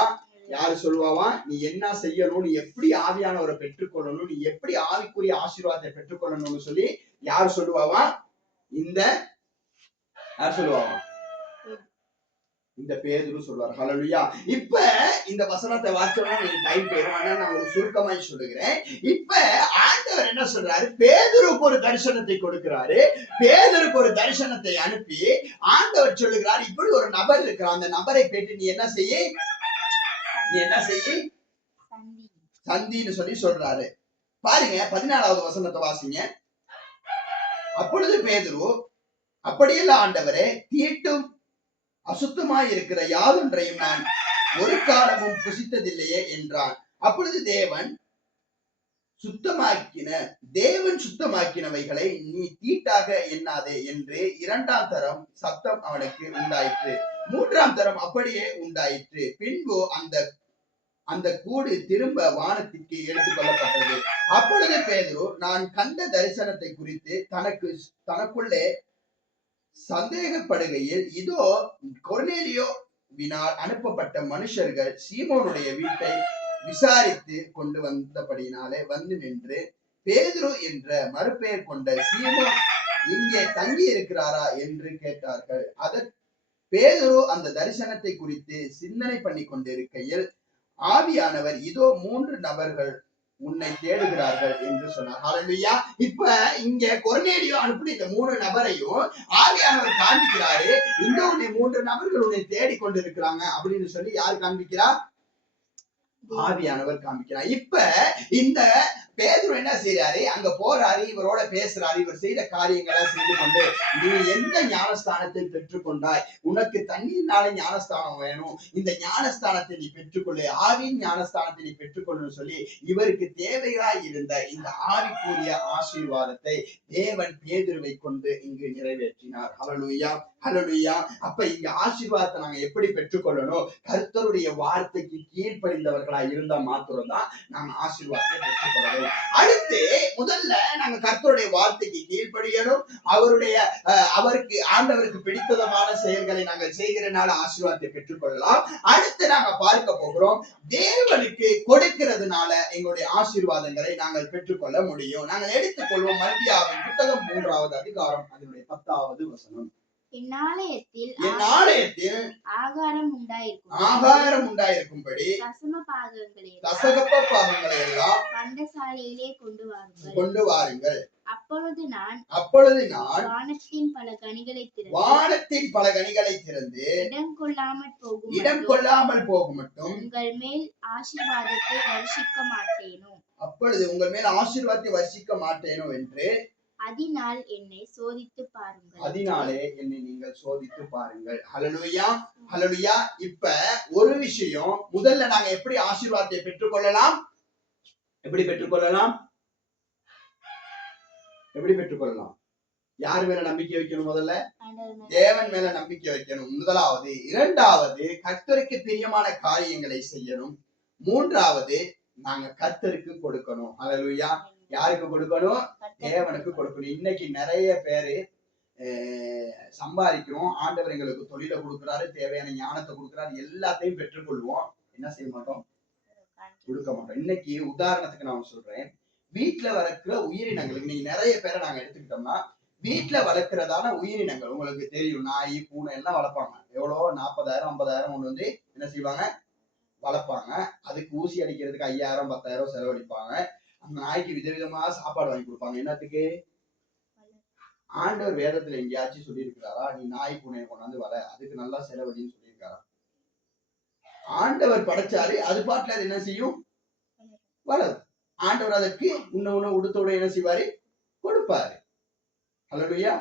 யாரு சொல்லுவான்? நீ என்ன செய்யணும், நீ எப்படி ஆவியானவரை பெற்றுக்கொள்ளணும், நீ எப்படி ஆவிக்குரிய ஆசீர்வாதத்தை பெற்றுக்கொள்ளணும்னு சொல்லி யார் சொல்லுவாவா? யார் சொல்லுவாவா? இந்த பேதுரு சொல்வார். ஹல்லேலூயா. இப்ப இந்த வசனத்தை வாசிச்சோம்னா எனக்கு டைம் போயிடும். ஆனா நான் ஒரு சுருக்கமாய் சொல்லுகிறேன். இப்ப ஆண்டவர் என்ன சொல்றாரு? பேதுருக்கு ஒரு தரிசனத்தை கொடுக்கிறாரு. பேதுருக்கு ஒரு தரிசனத்தை அனுப்பி ஆண்டவர் சொல்லுகிறார், இப்படி ஒரு நபர் இருக்கிறான், அந்த நபரை கேட்டு நீ என்ன செய்ய சந்தின்னு சொல்லி சொல்றாரு. பாருங்க 14வது வசனத்தை வாசிங்க. அப்பொழுது பேதுரு, அப்படியெல்லாம் ஆண்டவரே, தீட்டும் அசுத்தமாய் இருக்கிற யாதொன்றையும் நான் ஒரு காலமும் புசித்ததில்லையே என்றான். அப்பொழுது தேவன் சுத்தமாக்கினவைகளை நீ தீட்டாக எண்ணாதே என்று 2ஆம் தரம் சத்தம் அவனுக்கு உண்டாயிற்று. 3ஆம் தரம் அப்படியே உண்டாயிற்று. பின்பு அந்த கூடு திரும்ப வானத்திற்கு எடுத்துக் கொள்ளப்பட்டது. அப்பொழுது பேதுரு நான் கண்ட தரிசனத்தை குறித்து தனக்குள்ளே சந்தேகப்படுகையில், இதோ கொர்நேலியோவினால் அனுப்பப்பட்ட மனுஷர்கள் சீமோனுடைய வீட்டை விசாரித்து கொண்டு வந்தபடியினாலே வந்து நின்று, பேதுரு என்ற மறுபெயர் கொண்ட சீமோன் இங்கே தங்கி இருக்கிறாரா என்று கேட்டார்கள். பேதுரு அந்த தரிசனத்தை குறித்து சிந்தனை பண்ணி கொண்டிருக்கையில் ஆவியானவர், இதோ 3 நபர்கள் உன்னை தேடுகிறார்கள் என்று சொன்னார். ஹல்லேலூயா. இப்ப இங்க கொர்நேலியோ அனுப்பின இந்த 3 நபரையும் ஆவியானவர் காண்பிக்கிறாரு. இந்த 3 நபர்கள் உன்னை தேடி கொண்டிருக்கிறாங்க அப்படின்னு சொல்லி யார் காண்பிக்கிறா? ஆவியானவர் காண்பிக்கிறார். இப்ப இந்த பேதுரு என்ன செய்யறாரு? அங்க போறாரு, இவரோட பேசுறாரு. இவர் செய்த காரியங்களை செய்து கொண்டு, நீ எந்த ஞானஸ்தானத்தை பெற்றுக்கொண்டாய்? உனக்கு தண்ணீர்னால ஞானஸ்தானம் வேணும், இந்த ஞானஸ்தானத்தை நீ பெற்றுக்கொள்ளு, ஆவியின் ஞானஸ்தானத்தை நீ பெற்றுக்கொள்ளு சொல்லி இவருக்கு தேவையாய் இருந்த இந்த ஆவிக்குரிய ஆசீர்வாதத்தை தேவன் பேதுருவை கொண்டு இங்கு நிறைவேற்றினார். ஹல்லேலூயா. ஹல்லேலூயா. அப்ப இங்க ஆசீர்வாதத்தை நாங்க எப்படி பெற்றுக்கொள்ளணும்? கர்த்தருடைய வார்த்தைக்கு கீழ்ப்படிந்தவர்களா இருந்தா மாத்திரம் தான் நாங்க ஆசீர்வாதத்தை பெற்றுக்கொள்ளணும். முடியும். அடுத்து முதல்ல நாங்க கர்த்தருடைய வார்த்தைக்கு கீழ்ப்படியணும். அவருக்கு ஆண்டவருக்கு பிடித்தமான செயல்களை நாங்கள் செய்கிறனால ஆசீர்வாதத்தை பெற்றுக்கொள்ளலாம். அடுத்து நாங்க பார்க்க போகிறோம், தேவனுக்கு கொடுக்கிறதுனால எங்களுடைய ஆசீர்வாதங்களை நாங்கள் பெற்றுக்கொள்ள முடியும். நாங்கள் எடுத்துக்கொள்வோம் மல்கியாவின் புத்தகம் 3வது அதிகாரம் அதனுடைய 10வது வசனம். இந்நாளையத்தில் ஆகாரம் உண்டாயிருக்கும்படி தசகப்ப பாகங்களை எல்லாம் பண்டசாலையிலே கொண்டு வாருங்கள். அப்பொழுது நான் வானத்தின் பல கனிகளை திறந்து இடம் கொள்ளாமல் போகும் மட்டும் உங்கள் மேல் ஆசீர்வாதத்தை வருஷிக்க மாட்டேனோ. அப்பொழுது உங்கள் மேல் ஆசீர்வாதத்தை வருஷிக்க மாட்டேனோ என்று அதனாலே என்னை நீங்கள் சோதித்து பாருங்கள். ஹல்லேலூயா, ஹல்லேலூயா. இப்ப ஒரு விஷயம், முதல்ல நாங்க எப்படி ஆசீர்வாதத்தை பெற்றுக்கொள்ளலாம்? எப்படி பெற்றுக்கொள்ளலாம்? யார் மேல நம்பிக்கை வைக்கணும்? முதல்ல தேவன் மேல நம்பிக்கை வைக்கணும், முதலாவது. இரண்டாவது, கர்த்தருக்கு பிரியமான காரியங்களை செய்யணும். மூன்றாவது, நாங்க கர்த்தருக்கு கொடுக்கணும். ஹல்லேலூயா. யாருக்கு கொடுக்கணும்? தேவனுக்கு கொடுக்கணும். இன்னைக்கு நிறைய பேரு சம்பாதிக்கிறோம், ஆண்டவர் எங்களுக்கு தொழிலை கொடுக்கிறாரு, தேவையான ஞானத்தை கொடுக்கிறாரு, எல்லாத்தையும் பெற்றுக்கொள்வோம். என்ன செய்ய மாட்டோம்? கொடுக்க மாட்டோம். இன்னைக்கு உதாரணத்துக்கு நான் சொல்றேன், வீட்டுல வளர்க்கிற உயிரினங்களுக்கு நீங்க நிறைய பேரை நாங்க எடுத்துக்கிட்டோம்னா, வீட்டுல வளர்க்கிறதான உயிரினங்கள் உங்களுக்கு தெரியும், நாய் பூனை எல்லாம் வளர்ப்பாங்க. எவ்வளோ 40,000 50,000 கொண்டு வந்து என்ன செய்வாங்க? வளர்ப்பாங்க. அதுக்கு ஊசி அடிக்கிறதுக்கு 5,000 10,000 செலவழிப்பாங்க. அந்த நாய்க்கு விதவிதமா சாப்பாடு வாங்கி கொடுப்பாங்க. என்னத்துக்கு? ஆண்டவர் வேதத்துல எங்கேயாச்சும் சொல்லி இருக்கிறாரா நீ நாய் பூனையை கொண்டாந்து வர அதுக்கு நல்லா செலவழின்னு சொல்லியிருக்காரா? ஆண்டவர் படைச்சாரு, அது பாட்டுல அது என்ன செய்யும்? வளரும். ஆண்டவர் அதற்கு உன்ன உடுத்தோட என்ன செய்வாரு? கொடுப்பாரு. ஹல்லேலூயா.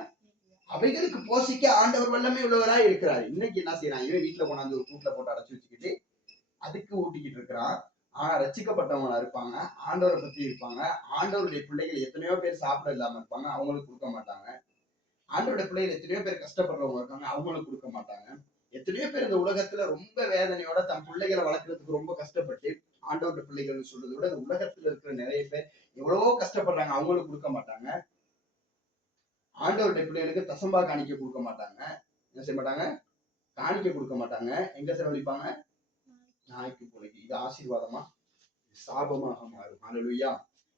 அவைகளுக்கு போஷிக்க ஆண்டவர் வல்லமை உள்ளவராய் இருக்கிறாரு. இன்னைக்கு என்ன செய்யறான்? இவன் வீட்டுல கொண்டாந்து ஒரு கூட்டுல போட்டு அடைச்சு வச்சுக்கிட்டு அதுக்கு ஊட்டிக்கிட்டு இருக்கிறான். ஆனா ரட்சிக்கப்பட்டவங்களா இருப்பாங்க, ஆண்டவரை பத்தி இருப்பாங்க. ஆண்டவருடைய பிள்ளைகள் எத்தனையோ பேர் சாப்பிட இல்லாம இருப்பாங்க, அவங்களுக்கு கொடுக்க மாட்டாங்க. ஆண்டவருடைய பிள்ளைகள் எத்தனையோ பேர் கஷ்டப்படுறவங்க இருக்காங்க, அவங்களுக்கு கொடுக்க மாட்டாங்க. எத்தனையோ பேர் இந்த உலகத்துல ரொம்ப வேதனையோட தன் பிள்ளைகளை வளர்க்கறதுக்கு ரொம்ப கஷ்டப்பட்டு, ஆண்டவருடைய பிள்ளைகள் சொல்றதை விட இந்த உலகத்துல இருக்கிற நிறைய பேர் எவ்வளவோ கஷ்டப்படுறாங்க, அவங்களுக்கு கொடுக்க மாட்டாங்க. ஆண்டவருடைய பிள்ளைகளுக்கு தசம்பா காணிக்க கொடுக்க மாட்டாங்க. என்ன செய்ய மாட்டாங்க? காணிக்க கொடுக்க மாட்டாங்க. எங்க செலவழிப்பாங்க? நாய்க்கு பூனைக்கு. இது ஆசீர்வாதமா? சாபமாக மாறும். ஹல்லேலூயா.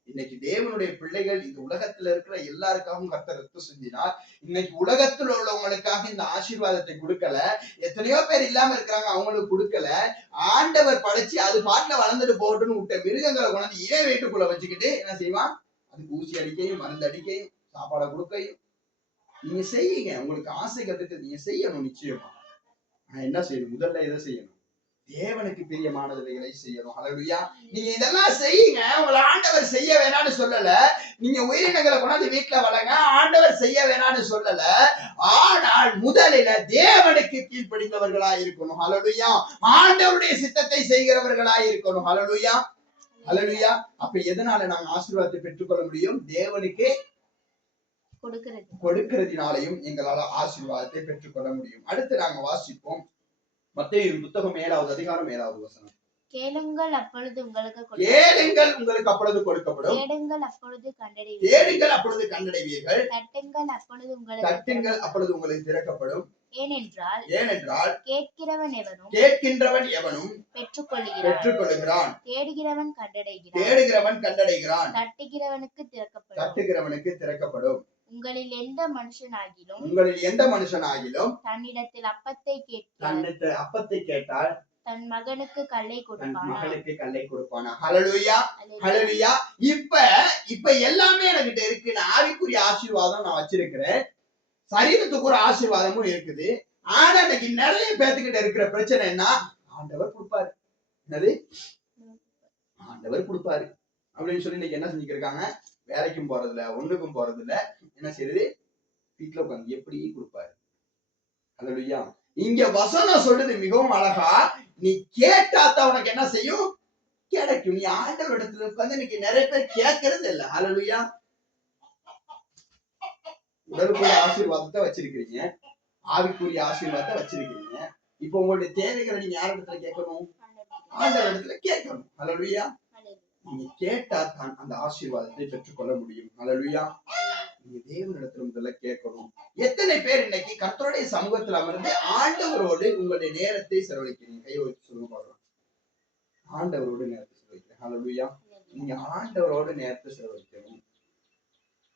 இன்னைக்கு தேவனுடைய பிள்ளைகள் இந்த உலகத்துல இருக்கிற எல்லாருக்காகவும் கர்த்தர் ரத்தம் சிந்தினார். இன்னைக்கு உலகத்துல உள்ளவங்களுக்காக இந்த ஆசீர்வாதத்தை கொடுக்கல. எத்தனையோ பேர் இல்லாம இருக்கிறாங்க, அவங்களுக்கு கொடுக்கல. ஆண்டவர் படைச்சு அது பாட்டுல வளர்ந்துட்டு போட்டுன்னு விட்ட மிருகங்களை கொண்டாந்து இதே வீட்டுக்குள்ள வச்சுக்கிட்டு என்ன செய்வான்? அதுக்கு ஊசி அடிக்கையும் மருந்து அடிக்கையும் சாப்பாடை கொடுக்கையும். நீங்க செய்யுங்க, உங்களுக்கு ஆசைகள் இருக்கு, நீங்க செய்யணும். நிச்சயமா என்ன செய்யணும்? முதல்ல இதை செய்யணும், தேவனுக்கு பிரியமானவைகளை செய்யணும். ஹல்லேலூயா. நீங்க இதெல்லாம் செய்யுங்க, உங்களை ஆண்டவர் செய்ய வேணாம்னு சொல்லல. நீங்க உயிரினங்களை கொண்டாந்து வீட்டுல வளங்க, ஆண்டவர் செய்ய வேணாம்னு சொல்லல. ஆனால் முதலில் தேவனுக்கு கீழ்ப்படிந்தவர்களா இருக்கணும். ஹல்லேலூயா. ஆண்டவருடைய சித்தத்தை செய்கிறவர்களா இருக்கணும். ஹல்லேலூயா, ஹல்லேலூயா. அப்ப எதனால நாங்க ஆசீர்வாதத்தை பெற்றுக்கொள்ள முடியும்? தேவனுக்கு கொடுக்கிறதுனாலையும் எங்களால ஆசீர்வாதத்தை பெற்றுக்கொள்ள முடியும். அடுத்து நாங்க வாசிப்போம் மத்தேயு புத்தகம் 7வது அதிகாரம் 7வது வசனம். கேளுங்கள் அப்பொழுது உங்களுக்கு கொடுக்கப்படும். தேடுங்கள் அப்பொழுது கண்டடைவீர்கள். தட்டுங்கள் அப்பொழுது உங்களுக்கு திறக்கப்படும். ஏனென்றால் கேட்கிறவன் எவனும் பெற்றுக்கொள்கிறான். தேடுகிறவன் கண்டடைகிறான். தட்டுகிறவனுக்கு திறக்கப்படும். உங்களில் எந்த மனுஷனாகிலும் தன்னிடத்தில் அப்பத்தை கேட்டால் தன் மகனுக்கு கல்லை கொடுப்பானா? ஹல்லேலூயா, ஹல்லேலூயா. இப்ப எல்லாமே என்கிட்ட இருக்கு. நான் ஆவிக்குரிய ஆசீர்வாதம் நான் வச்சிருக்கிறேன், சரீரத்துக்கு ஒரு ஆசீர்வாதமும் இருக்குது. ஆனா இன்னைக்கு நிறைய பேத்துக்கிட்ட இருக்கிற பிரச்சனை என்ன? ஆண்டவர் கொடுப்பாரு, என்னது ஆண்டவர் கொடுப்பாரு அப்படின்னு சொல்லி இன்னைக்கு என்ன செஞ்சுக்கிருக்காங்க? வேலைக்கும் போறதில்ல, ஒண்ணுக்கும் போறதில்ல. என்ன செய்யறது? வீட்டுல உட்காந்து எப்படி கொடுப்பாரு. ஹல்லேலூயா. இங்க வசனம் சொல்றது மிகவும் அழகா, நீ கேட்டாத்தான் உனக்கு என்ன செய்யும்? கிடைக்கும். நீ ஆண்டவர் இடத்துல உட்காந்து இன்னைக்கு நிறைய பேர் கேட்கறது இல்ல. ஹல்லேலூயா. உடலுக்குரிய ஆசீர்வாதத்தை வச்சிருக்கிறீங்க, ஆவிக்குரிய ஆசீர்வாதத்தை வச்சிருக்கிறீங்க. இப்ப உங்களுடைய தேவைகளை நீங்க யார் இடத்துல கேட்கணும்? ஆண்டவர் இடத்துல கேட்கணும். ஹல்லேலூயா. நீங்க கேட்டா தான் அந்த ஆசீர்வாதத்தை பெற்றுக்கொள்ள முடியும். ஹல்லேலூயா. நீங்க தேவனிடத்துல முதல்ல கேட்கணும். எத்தனை பேர் இன்னைக்கு கர்த்தருடைய சமூகத்தில் அமர்ந்து ஆண்டவரோடு உங்களுடைய நேரத்தை செலவழிக்கிறீங்க? கையை வச்சு சொல்லுங்க பார்க்கலாம். ஆண்டவரோடு நேரத்தை செலவழிக்கிறேன். ஹல்லேலூயா. நீங்க ஆண்டவரோடு நேரத்தை செலவழிக்கணும்.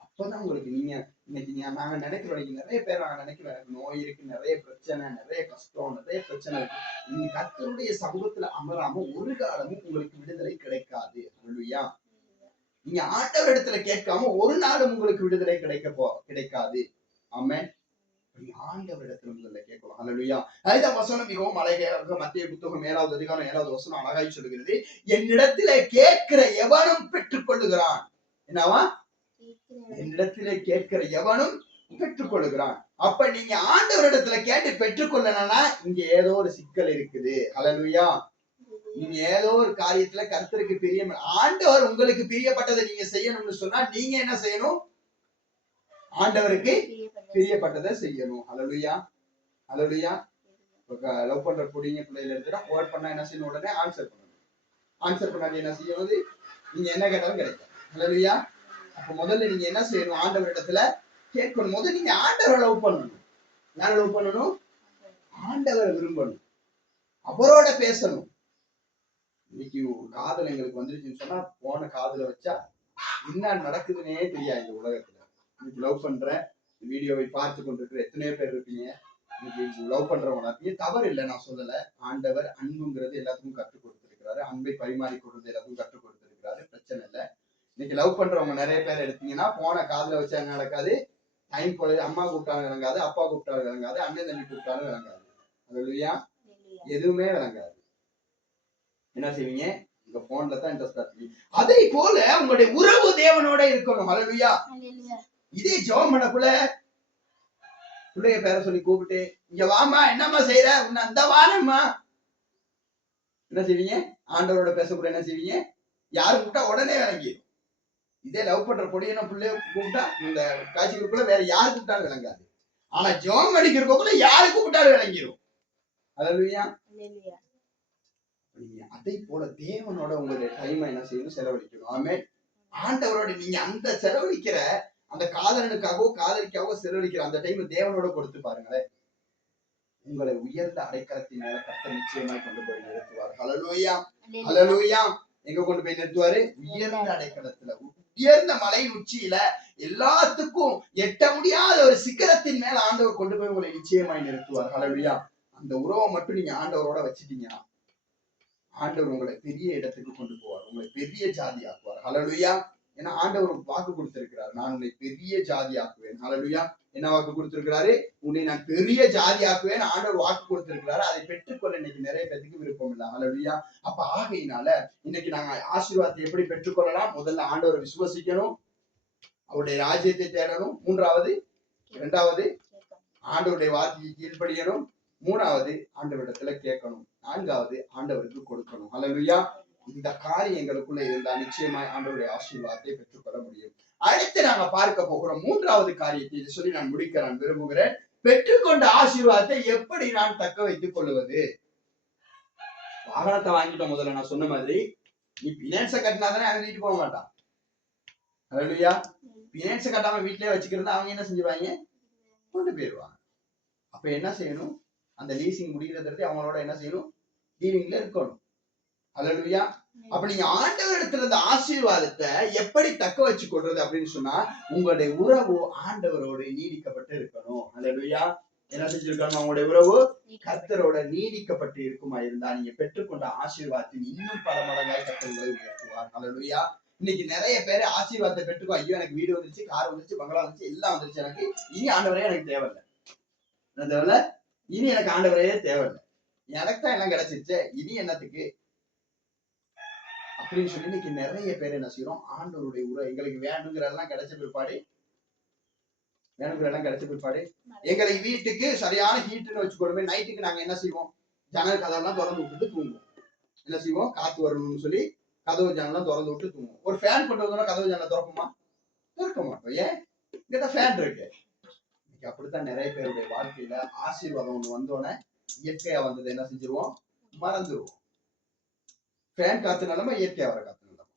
அப்பதான் உங்களுக்கு நீங்க இன்னைக்கு நாங்க நினைக்கிறோம், இன்னைக்கு நிறைய பேர் நாங்க நினைக்கிறோம், எனக்கு நோய் இருக்கு, நிறைய பிரச்சனை, நிறைய கஷ்டம், நிறைய பிரச்சனை இருக்கு. நீங்க கர்த்தருடைய சமூகத்துல அமராம ஒரு காலமும் உங்களுக்கு விடுதலை கிடைக்காது. ஹல்லேலூயா. நீங்க ஆண்டவர் இடத்துல கேட்காம ஒரு நாளும் உங்களுக்கு விடுதலை கிடைக்காது. ஆமென். ஆண்டவர் இடத்துல முதல்ல கேட்கணும். ஹல்லேலூயா. அதுதான் வசனம் மிகவும் அழகாக மத்தேயு புத்தகம் 7வது அதிகாரம் 7வது வசனம் அழகாய் சொல்லுகிறது. என்னிடத்திலே கேட்கிற எவனும் பெற்றுக் கொள்ளுகிறான். என்னவா? என்னிடத்திலே கேட்கிற எவனும் பெற்றுக் கொள்ளுகிறான். அப்ப நீங்க ஆண்டவரிடத்துல கேட்டு பெற்றுக்கொள்ளனா இங்க ஏதோ ஒரு சிக்கல் இருக்குது. ஹல்லேலூயா. நீங்க ஏதோ ஒரு காரியத்துல கர்த்தருக்கு பிரியம், ஆண்டவர் உங்களுக்கு பிரியப்பட்டதை நீங்க செய்யணும்னு சொன்னா நீங்க என்ன செய்யணும்? ஆண்டவருக்கு பிரியப்பட்டதை செய்யணும். ஹல்லேலூயா. ஹல்லேலூயா. லவ் பண்ற பொடிங்க பிள்ளைல இருந்தா ஓட் பண்ணா என்ன செய்யணும்? உடனே ஆன்சர் பண்ணணும். ஆன்சர் பண்ணாது என்ன செய்யும்போது நீங்க என்ன கேட்டாலும் கிடைக்கும். ஹல்லேலூயா. அப்ப முதல்ல நீங்க என்ன செய்யணும்? ஆண்டவர் இடத்துல கேட்கணும். முதல்ல நீங்க ஆண்டவரை லவ் பண்ணணும். யாரை லவ் பண்ணணும்? ஆண்டவரை விரும்பணும். அவரோட பேசணும். இன்னைக்கு காதல் எங்களுக்கு வந்துருச்சுன்னு சொன்னா போன காதல வச்சா என்ன நடக்குதுன்னே தெரியாது இந்த உலகத்துல. இன்னைக்கு லவ் பண்றேன் வீடியோவை பார்த்து கொண்டிருக்கிற எத்தனையோ பேர் இருப்பீங்க. இன்னைக்கு லவ் பண்றவங்க இருப்பீங்க. தவறு இல்லை, நான் சொல்லல. ஆண்டவர் அன்புங்கிறது எல்லாத்துக்கும் கற்றுக் கொடுத்திருக்கிறாரு. அன்பை பரிமாறி கொடுறது எல்லாத்துக்கும் கற்றுக் கொடுத்திருக்கிறாரு. பிரச்சனை இல்லை. இன்னைக்கு லவ் பண்றவங்க நிறைய பேர் எடுத்தீங்கன்னா போன காதல வச்சா என்ன நடக்காது? டைம் போல அம்மா கூப்பிட்டாலும் விளங்காது, அப்பா கூப்பிட்டாலும் விளங்காது, அண்ணன் தம்பி கூப்பிட்டாலும் விளங்காது. ஹல்லேலூயா. எதுவுமே விளங்காது. என்ன செய்வீங்க? உங்க போன்ல தான் இன்ட்ரெஸ்டா இருக்கீங்க. அதே போல உங்களுடைய உறவு தேவனோட இருக்கணும். ஹல்லேலூயா. இதே ஜெபம் பண்ணக்குள்ள பிள்ளைய பேரை சொல்லி கூப்பிட்டு இங்க வாமா, என்னம்மா செய்யற? உன்னை அந்த வாரம்மா என்ன செய்வீங்க? ஆண்டவரோட பேசக்கூட என்ன செய்வீங்க? யாரு கூப்பிட்டா உடனே விளங்கிடும். இதே லவ் பண்ற பொடியன பிள்ளைய கூப்பிட்டா இந்த காட்சி குரூப்ல வேற யாரு கூப்பிட்டாலும் விளங்காது. ஆனா ஜெபம் பண்ணிக்கிறதுக்குள்ள யாரு கூப்பிட்டாலும் விளங்கிடும். ஹல்லேலூயா. அதை போல தேவனோட உங்களுடைய டைமை என்ன செய்யணும்? செலவழிக்கணும். ஆமென். ஆண்டவரோட நீங்க அந்த செலவழிக்கிற அந்த காதலனுக்காகவோ காதலிக்காகவோ செலவழிக்கிற அந்த டைம் தேவனோட கொடுத்து பாருங்களேன். உங்களை உயர்ந்த அடைக்கலத்தின் மேல கர்த்தர் நிச்சயமாய் கொண்டு போய் நிறுத்துவார். ஹல்லேலூயா. ஹல்லேலூயா. எங்க கொண்டு போய் நிறுத்துவாரு? உயர்ந்த அடைக்கலத்துல, உயர்ந்த மலையின் உச்சியில எல்லாத்துக்கும் எட்ட முடியாத ஒரு சிகரத்தின் மேல ஆண்டவர் கொண்டு போய் உங்களை நிச்சயமாய் நிறுத்துவார். ஹல்லேலூயா. அந்த உறவை மட்டும் நீங்க ஆண்டவரோட வச்சுட்டீங்கன்னா ஆண்டவர் உங்களை பெரிய இடத்துக்கு கொண்டு போவார். உங்களை பெரிய ஜாதி ஆக்குவார். ஹல்லேலூயா. ஏன்னா ஆண்டவர் வாக்கு கொடுத்திருக்கிறார், நான் உன்னை பெரிய ஜாதி ஆக்குவேன். ஹல்லேலூயா. என்ன வாக்கு கொடுத்திருக்கிறாரு? உன்னை நான் பெரிய ஜாதி ஆக்குவேன். ஆண்டவர் வாக்கு கொடுத்திருக்கிறாரு. அதை பெற்றுக்கொள்ள இன்னைக்கு நிறைய பேருக்கு விருப்பம் இல்லை. ஹல்லேலூயா. அப்ப ஆகையினால இன்னைக்கு நாங்க ஆசீர்வாதத்தை எப்படி பெற்றுக்கொள்ளலாம்? முதல்ல ஆண்டவரை விசுவசிக்கணும், அவருடைய ராஜ்யத்தை தேடணும். இரண்டாவது ஆண்டவருடைய வார்த்தையை கீழ்ப்படியணும். மூணாவது ஆண்டவரிடத்துல கேட்கணும். நான்காவது ஆண்டவருக்கு கொடுக்கணும். ஹல்லேலூயா. இந்த காரியங்களுக்குள்ள இருந்தா நிச்சயமாய் ஆண்டவருடைய ஆசீர்வாதத்தை பெற்றுக்கொள்ள முடியும். அடுத்து நாங்க பார்க்க போகிறோம் மூன்றாவது காரியத்தை. இதை சொல்லி நான் முடிக்க நான் விரும்புகிறேன். பெற்றுக்கொண்ட ஆசீர்வாதத்தை எப்படி நான் தக்க வைத்துக் கொள்வது? வாகனத்தை வாங்கிட்டோம். முதல்ல நான் சொன்ன மாதிரி நீ பினான்ஸ கட்டினாதானே அவன் வீட்டுக்கு போக மாட்டான். ஹல்லேலூயா. பினான்ஸ கட்டாம வீட்டிலேயே வச்சுக்கிறது அவங்க என்ன செஞ்சுவாங்க? கொண்டு போயிடுவாங்க. அப்ப என்ன செய்யணும்? அந்த லீசிங் முடிகிறது அவங்களோட என்ன செய்யணும்? டீலிங்ல இருக்கணும். ஹல்லேலூயா. அப்ப நீங்க ஆண்டவரிடத்துல இருந்த ஆசீர்வாதத்தை எப்படி தக்க வச்சு கொள்றது அப்படின்னு சொன்னா உங்களுடைய உறவு ஆண்டவரோடு நீடிக்கப்பட்டு இருக்கணும். ஹல்லேலூயா. என்ன செஞ்சிருக்கணும்? உங்களுடைய உறவு கர்த்தரோட நீடிக்கப்பட்டு இருக்குமா இருந்தா நீங்க பெற்றுக்கொண்ட ஆசீர்வாதத்தின் இன்னும் பல மடங்காய் கர்த்தர் உங்களை உயர்த்துவார். ஹல்லேலூயா. இன்னைக்கு நிறைய பேர் ஆசீர்வாதத்தை பெற்றுக்கோ, ஐயோ எனக்கு வீடு வந்துருச்சு, கார் வந்துருச்சு, பங்களா வந்துருச்சு, எல்லாம் வந்துருச்சு, எனக்கு இனி ஆண்டவரே எனக்கு தேவையில்லை, இனி எனக்கு ஆண்டவரையே தேவையில்லை, எனக்கு தான் எல்லாம் கிடைச்சிருச்சு, இனி என்னத்துக்கு அப்படின்னு சொல்லி இன்னைக்கு நிறைய பேர் என்ன செய்யறோம்? ஆண்டவருடைய உறவு எங்களுக்கு வேணுங்கிறதெல்லாம் கிடைச்ச பிற்பாடு எங்களுக்கு வீட்டுக்கு சரியான ஹீட்டுன்னு வச்சுக்கொள்ளுமே, நைட்டுக்கு நாங்க என்ன செய்வோம்? ஜன்னல் கதவெல்லாம் திறந்து விட்டுட்டு தூங்குவோம். என்ன செய்வோம்? காத்து வரணும்னு சொல்லி கதவு ஜன்னலாம் திறந்து விட்டு தூங்குவோம். ஒரு ஃபேன் கொண்டு வந்தோம்னா கதவு ஜன்னல் திறக்குமா? திறக்க மாட்டோம். ஏன்? இங்கதான் ஃபேன் இருக்கு. அப்படித்தான் நிறைய பேருடைய வாழ்க்கையில ஆசீர்வாதம் ஒண்ணு வந்தோடனே இயற்கையா வந்தது என்ன செஞ்சிருவோம்? மறந்துடுவோம். ஃபேன் காத்து நிலைமை, இயற்கையா வர காத்து நிலைமை.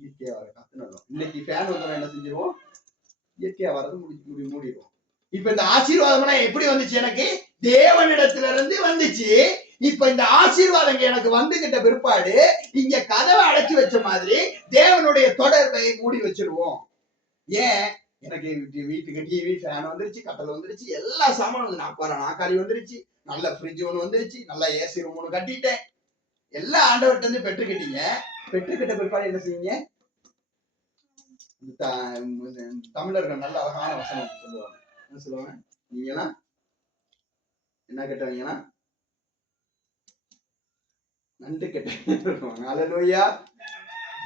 இயற்கையா வர காத்து நல்லோம். இன்னைக்கு ஃபேன் வந்தோம் என்ன செஞ்சிருவோம், இயற்கையா வரது மூடிடுவோம். இப்ப இந்த ஆசீர்வாதம்னா எப்படி வந்துச்சு, எனக்கு தேவனிடத்துல இருந்து வந்துச்சு. இப்ப இந்த ஆசீர்வாதம் எனக்கு வந்துகிட்ட பிற்பாடு இங்க கதவை அடைச்சு வச்ச மாதிரி தேவனுடைய தொடர்பை மூடி வச்சிருவோம். ஏன், எனக்கு வீட்டுக்கு டிவி ஃபேன் வந்துருச்சு, கட்டல் வந்துருச்சு, எல்லா சாமானும் வந்து நாக்காளி வந்துருச்சு, நல்ல ஃப்ரிட்ஜ் ஒண்ணு வந்துருச்சு, நல்ல ஏசி ரூம் ஒண்ணு கட்டிட்டேன். எல்லா ஆண்டவர்கிட்ட இருந்து பெற்றுக்கிட்டீங்க. பெற்றுக்கிட்ட பிற்பாடு என்ன செய்வீங்க, தமிழர்கள் நல்ல அழகான வசனம் சொல்லுவாங்க. என்ன சொல்லுவாங்க, நீங்கன்னா என்ன கேட்டவங்கன்னா நன்றி கேட்டவங்க. அல்லேலூயா.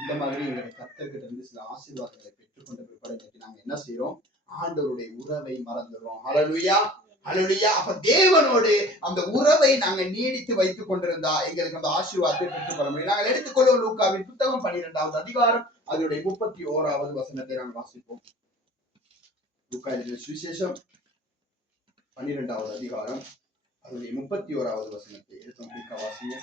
இந்த மாதிரி எங்களுடைய கர்த்தர்கிட்ட இருந்து சில ஆசீர்வாதங்களை பெற்றுக்கொண்ட பிற்பாடு நாங்க என்ன செய்யறோம், ஆண்டவருடைய உறவை மறந்துடுறோம். அல்லேலூயா, அல்லேலூயா. அப்ப தேவனோடு அந்த உறவை நாங்க நீடித்து வைத்துக் கொண்டிருந்தா எங்களுக்கு அந்த ஆசீர்வாதத்தை பெற்றுக்கொள்ள முடியும். நாங்கள் எடுத்துக்கொள்வோம் லூக்காவின் புத்தகம் 12வது அதிகாரம் அதனுடைய 31வது வசனத்தை நாங்கள் வாசிப்போம். லூக்கா எழுதின சுவிசேஷம் 12வது அதிகாரம் அதனுடைய 31வது வசனத்தை எடுத்து வாசிங்க.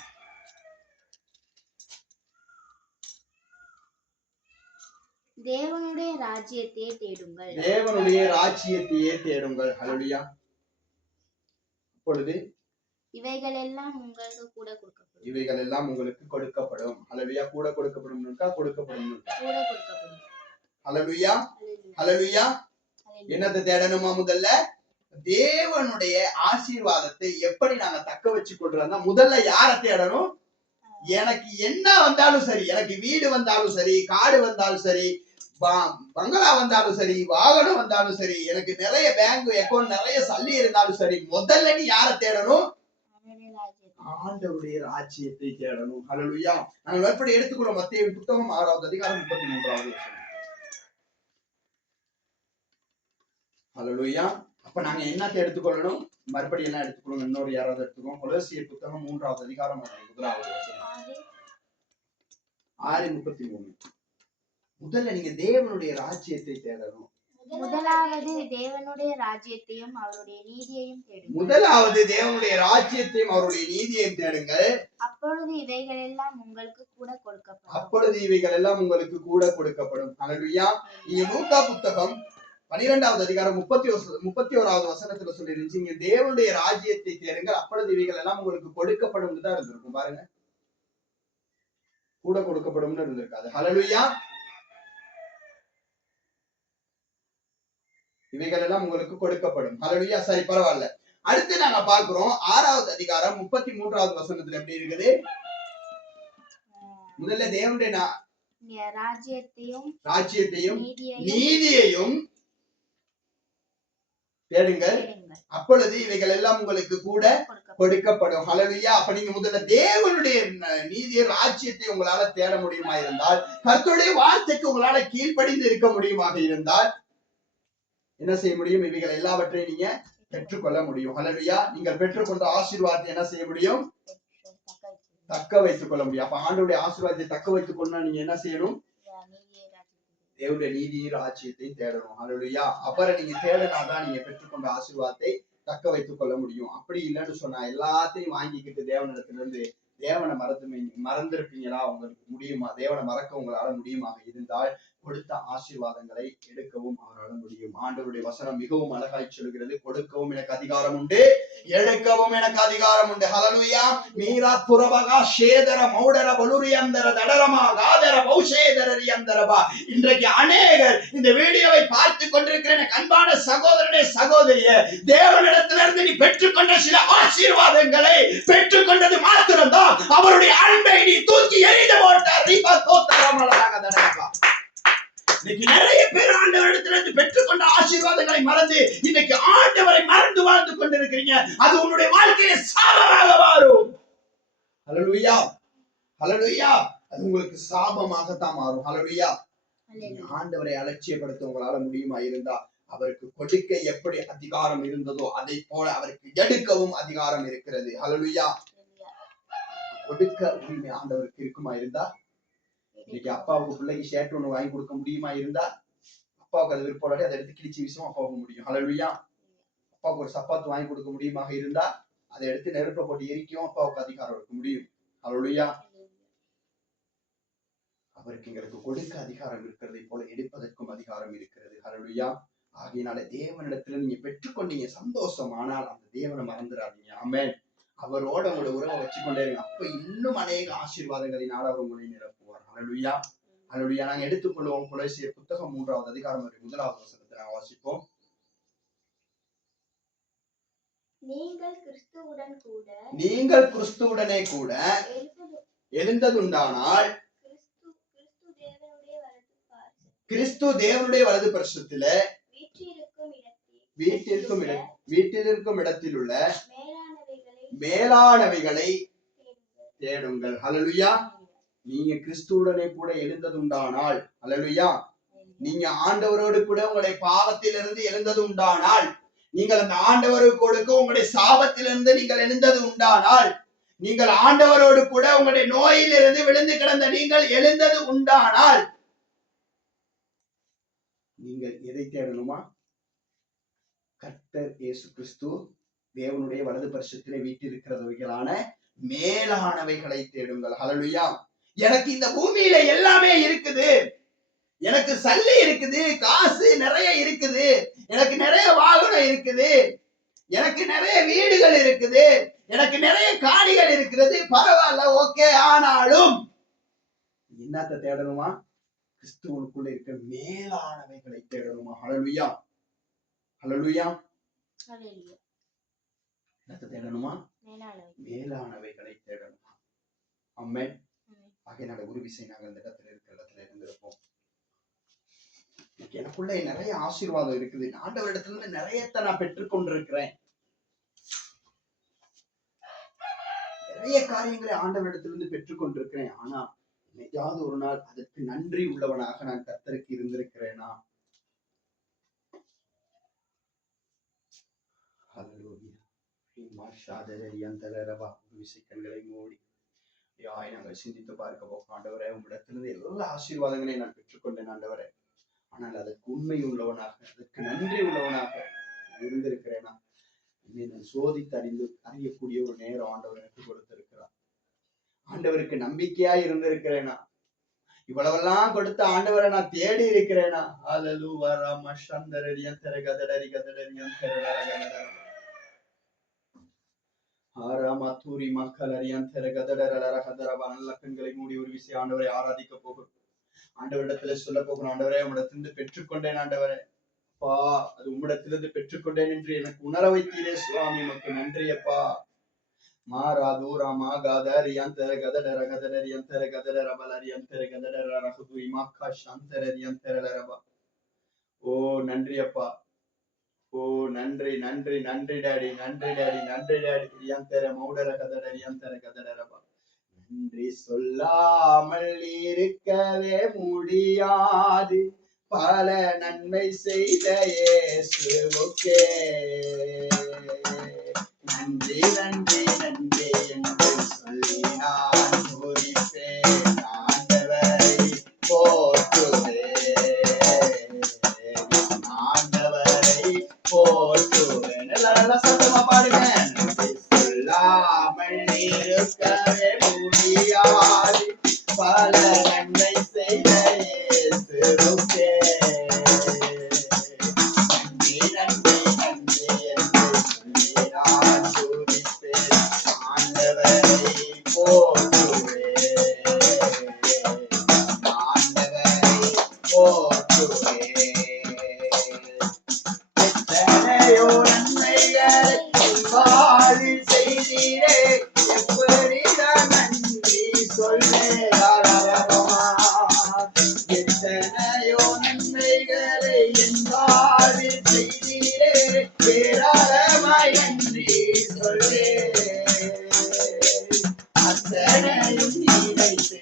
தேவனுடைய ராஜ்யத்தையே தேடுங்கள், தேவனுடைய ராஜ்யத்தையே தேடுங்கள். ஹல்லேலூயா. அப்பொழுது இவைகள் எல்லாம் உங்களுக்கு கூட கொடுக்கப்படும். இவைகள் எல்லாம் உங்களுக்கு கொடுக்கப்படும். ஹல்லேலூயா. கூட கொடுக்கப்படும், கொடுக்கப்படும். ஹல்லேலூயா, ஹல்லேலூயா. என்னத்தை தேடணுமா, முதல்ல தேவனுடைய ஆசீர்வாதத்தை எப்படி நாங்க தக்க வச்சு கொள்றோம்னா முதல்ல யாரை தேடணும், எனக்கு என்ன வந்தாலும் சரி, எனக்கு வீடு வந்தாலும் சரி, காடு வந்தாலும் சரி, பங்களா வந்தாலும் சரி, வாகனம் வந்தாலும் சரி, எனக்கு நிறைய பேங்க் அக்கௌண்ட் நிறைய சல்லி இருந்தாலும் சரி, முதல்ல நீ யாரை தேடணும், ஆண்டவருடைய ராஜ்யத்தை தேடணும். ஹல்லேலூயா. நாங்கள் எப்படி எடுத்துக்கிறோம், மத்தேயு புத்தகம் 6வது அதிகாரம் 33வது வசனம். ஹல்லேலூயா. அப்ப நாங்க என்னத்தை எடுத்துக்கொள்ளணும், மறுபடியும் என்ன எடுத்துக்கணும், இன்னொரு யாராவது எடுத்துக்கோம். கொலோசியர் புத்தகம் 3வது அதிகாரம் 1வது வசனம். 6:33. முதல்ல நீங்க தேவனுடைய ராஜ்யத்தை தேடணும். முதலாவது தேவனுடைய ராஜ்யத்தையும் அவருடைய நீதியையும் தேடுங்கள். முதலாவது தேவனுடைய ராஜ்யத்தையும் அவருடைய நீதியையும் தேடுங்கள். அப்பொழுது இவைகள் எல்லாம் உங்களுக்கு கூட கொடுக்கப்படும். அப்பொழுது இவைகள் எல்லாம் உங்களுக்கு கூட கொடுக்கப்படும். ஹல்லேலூயா. நீங்க லூக்கா புத்தகம் 12வது அதிகாரம் 31வது வசனத்துல சொல்லி இருந்துச்சு, நீங்க தேவனுடைய ராஜ்யத்தை தேடுங்கள், அப்பொழுது இவைகள் எல்லாம் உங்களுக்கு கொடுக்கப்படும் தான் இருந்திருக்கும். பாருங்க, கூட கொடுக்கப்படும் இருந்திருக்காது. ஹல்லேலூயா. இவைகள் எல்லாம் உங்களுக்கு கொடுக்கப்படும். ஹல்லேலூயா. சரி, பரவாயில்ல. அடுத்து நாங்க பார்க்கிறோம் 6வது அதிகாரம் 33வது வசனத்துல எப்படி இருக்குது, முதல்ல தேவனுடைய ராஜ்யத்தையும் நீதியையும் தேடுங்கள், அப்பொழுது இவைகள் எல்லாம் உங்களுக்கு கூட கொடுக்கப்படும். ஹல்லேலூயா. அப்ப நீங்க முதல்ல தேவனுடைய நீதியை ராஜ்யத்தை உங்களால தேட முடியுமா இருந்தால், கர்த்தருடைய வார்த்தைக்கு உங்களால கீழ்ப்படிந்து இருக்க முடியுமாக இருந்தால் என்ன செய்ய முடியும், இவைகள் எல்லாவற்றையும் நீங்க பெற்றுக்கொள்ள முடியும். ஹல்லேலூயா. நீங்கள் பெற்றுக்கொண்ட ஆசீர்வாதத்தை என்ன செய்ய முடியும், தக்க வைத்துக் கொள்ள முடியும். அப்ப ஆண்டவருடைய ஆசீர்வாதத்தை தக்க வைத்துக் கொள்ளணும், நீங்க என்ன செய்யணும், தேவனுடைய நீதி ராஜ்யத்தை தேடணும். ஹல்லேலூயா. அப்புறம் நீங்க தேடினாதான் நீங்க பெற்றுக்கொண்ட ஆசீர்வாதத்தை தக்க வைத்துக் கொள்ள முடியும். அப்படி இல்லைன்னு சொன்னா எல்லாத்தையும் வாங்கிக்கிட்டு தேவனிடத்துல இருந்து தேவனை மறந்திருப்பீங்களா, உங்களுக்கு முடியுமா, தேவனை மறக்க உங்களால முடியுமாக இருந்தால் கொடுத்த ஆசீர்வாதங்களை எடுக்கவும் அவரால் முடியும். ஆண்டவருடைய வசனம் மிகவும் அழகாய் சொல்கிறது, கொடுக்கவும் எனக்கு அதிகாரம் உண்டு, எடுக்கவும் எனக்கு அதிகாரம் உண்டு. ஹல்லேலூயா. மீரா புரபகா ஷேதர மௌடர பலுரியந்தர தடரமா காதர பௌஷேதரரியந்தரபா. இன்றைக்கு அநேகர் இந்த வீடியோவை பார்த்து கொண்டிருக்கிற எனக்கு அன்பான சகோதரனே சகோதரியே, தேவனிடத்திலிருந்து நீ பெற்றுக்கொண்ட சில ஆசீர்வாதங்களை பெற்றுக்கொண்டது மாத்திரம்தான் அவருடைய அன்பை நீ தூக்கி எறிந்து போட்டார். இன்னைக்கு நிறைய பேர் ஆண்டவரிடத்திலிருந்து பெற்றுக்கொண்ட ஆசீர்வாதங்களை மறந்து இன்னைக்கு ஆண்டவரை மறந்து வாழ்ந்து கொண்டிருக்கிறீங்க. அது உன்னுடைய வாழ்க்கையில சாபமாக மாறும். ஹல்லேலூயா, ஹல்லேலூயா. அது உங்களுக்கு சாபமாகத்தான் மாறும். ஹல்லேலூயா. ஆண்டவரை அலட்சியப்படுத்த உங்களால முடியுமா இருந்தா, அவருக்கு கொடுக்க எப்படி அதிகாரம் இருந்ததோ அதை போல அவருக்கு எடுக்கவும் அதிகாரம் இருக்கிறது. ஹல்லேலூயா. கொடுக்க உரிமை ஆண்டவருக்கு இருக்குமா இருந்தா, இன்னைக்கு அப்பாவுக்கு பிள்ளைக்கு ஷர்ட் ஒண்ணு வாங்கி கொடுக்க முடியுமா இருந்தா, அப்பாவுக்கு அது விருப்பப்படாட்டி அதை எடுத்து கிழிச்சு வீசும் அப்பாவுக்கு முடியும். ஹல்லேலூயா. அப்பாவுக்கு ஒரு சப்பாத்து வாங்கி கொடுக்க முடியுமாக இருந்தா அதை எடுத்து நெருப்ப போட்டு எரிக்கவும் அப்பாவுக்கு அதிகாரம் இருக்க முடியும். ஹல்லேலூயா. அவருக்கு எங்களுக்கு கொடுக்க அதிகாரம் இருக்கிறதை போல எடுப்பதற்கும் அதிகாரம் இருக்கிறது. ஹல்லேலூயா. ஆகையினால தேவனிடத்துல நீங்க பெற்றுக்கொண்டீங்க சந்தோஷம், ஆனால் அந்த தேவனை மறந்துடாதீங்க. ஆமென். அவரோட உங்களோட உறவை வச்சுக்கொண்டே இருங்க. அப்ப இன்னும் அநேக ஆசீர்வாதங்களினால் அவர் உங்களை நிரப்புவார். ஹல்லேலூயா. ஹல்லேலூயா. நாங்க எடுத்துக்கொள்வோம் கொலோசியர் புத்தகம் 3வது அதிகாரம் 1வது வசனத்தை நாங்க வாசிப்போம். நீங்கள் கிறிஸ்துவுடனே கூட எழுந்ததுண்டானால் கிறிஸ்து தேவனுடைய வலது பரிசுத்தில வீட்டிற்கும் இடத்தில் உள்ள மேலானவைகளை தேடுங்கள். ஹல்லேலூயா. நீங்க கிறிஸ்துவுடனே கூட எழுந்ததுண்டானால், ஹல்லேலூயா, நீங்க ஆண்டவரோடு கூட உங்களுடைய பாவத்திலிருந்து எழுந்தது உண்டானால், நீங்கள் அந்த ஆண்டவரோடு கொடுக்க உங்களுடைய சாபத்திலிருந்து நீங்கள் எழுந்தது உண்டானால், நீங்கள் ஆண்டவரோடு கூட உங்களுடைய நோயிலிருந்து விழுந்து கிடந்த நீங்கள் எழுந்தது உண்டானால், நீங்கள் எதை தேடணுமா? கர்த்தர் இயேசு கிறிஸ்து தேவனுடைய வலது பரிசுத்திலே வீட்டிருக்கிறவைகளான மேலானவைகளை தேடுங்கள். ஹல்லேலூயா. எனக்கு இந்த பூமியில எல்லாமே இருக்குது, எனக்கு சல்லி இருக்குது, காசு நிறைய இருக்குது, எனக்கு நிறைய வாகனம் இருக்குது, எனக்கு நிறைய வீடுகள் இருக்குது, எனக்கு நிறைய காணிகள் இருக்கிறது, பரவாயில்ல, ஓகே. ஆனாலும் என்னத்தை தேடணுமா? கிறிஸ்துவுக்குள்ள இருக்கிற மேலானவைகளை தேடணுமா? ஹல்லேலூயா. ஹல்லேலூயா. என்னத்தை தேடணுமா? மேலானவைகளை தேடணுமா? ஆமென். ஆகையினால ஒரு விஷயம் நாங்கள் இந்த இடத்துல இருக்கிற இடத்துல இருந்திருப்போம். எனக்குள்ள நிறைய ஆசீர்வாதம் இருக்குது, ஆண்டவரிடத்துல இருந்து நிறையத்தை நான் பெற்றுக்கொண்டிருக்கிறேன், நிறைய காரியங்களை ஆண்டவரிடத்திலிருந்து பெற்றுக்கொண்டிருக்கிறேன். ஆனா என்னைக்காவது ஒரு நாள் அதற்கு நன்றி உள்ளவனாக நான் கர்த்தருக்கு இருந்திருக்கிறேனா? கண்களை மூடி நாங்கள் சிந்தித்து பார்க்க போக, ஆண்டவரே, உங்களிடத்திலிருந்து எல்லா ஆசீர்வாதங்களையும் நான் பெற்றுக்கொண்டேன் ஆண்டவரே, ஆனால் அதற்கு உண்மை உள்ளவனாக, அதற்கு நன்றி உள்ளவனாக இருந்திருக்கிறேனா? என்னை நான் சோதித்து அறியக்கூடிய ஒரு நேரம் ஆண்டவர் எனக்கு கொடுத்திருக்கிறார். ஆண்டவருக்கு நம்பிக்கையா இருந்திருக்கிறேனா? இவ்வளவெல்லாம் கொடுத்த ஆண்டவரை நான் தேடி இருக்கிறேனா? கண்களை மூடி ஒரு விஷயம் ஆண்டவரை ஆராதிக்க போகும், ஆண்டவரிடத்துல சொல்ல போகணும். ஆண்டவரே, உம்மிடத்திலிருந்து பெற்றுக்கொண்டேன் ஆண்டவரே, அப்பா, அது உம்மிடத்திலிருந்து பெற்றுக்கொண்டேன் என்று எனக்கு உணர வைத்தீரே சுவாமி, உமக்கு நன்றி அப்பா. மாராதூரா மாகாதர் யந்தர கதடர கதடர் யந்தர கதடர பலர் யந்தர கதடர ரகுது இமாக்கா சந்தர யந்தர ரபா. ஓ நன்றி அப்பா, ஓ நன்றி நன்றி நன்றி டாடி, நன்றி டாடி, நன்றி டாடி. யந்தர மௌடர கதடர் யந்தர கதடர ரபா. நன்றி சொல்லாமல் இருக்கவே முடியாது, பல நன்மை செய்த இயேசுவுக்கே நன்றி நன்றி நன்றி என்று சொல்லி நான் துதிப்பேன், ஆண்டவரை போற்றுவேன், ஆண்டவரை போற்றுவேன். எல்லாம் சத்தமா பாடுவேன். நன்றி சொல்லாமல் இருக்கவே முடியாது, பல நன்மை செய்த இயேசுவுக்கே நன்றி நன்றி நன்றி என்று சொல்லி நான் துதிப்பேன், ஆண்டவரை போற்றுவேன், ஆண்டவரை போற்றுவேன். எத்தனையோ நன்மைகளை வாழ்வில் செய்தீரே, எப்படிதான் நன்றி சொல்வேன். எத்தனையோ நன்மைகளை என் வாழ்வில் செய்தீரே, ஏராளமாய் நன்றி சொல்வேன். அத்தனையும் நினைத்து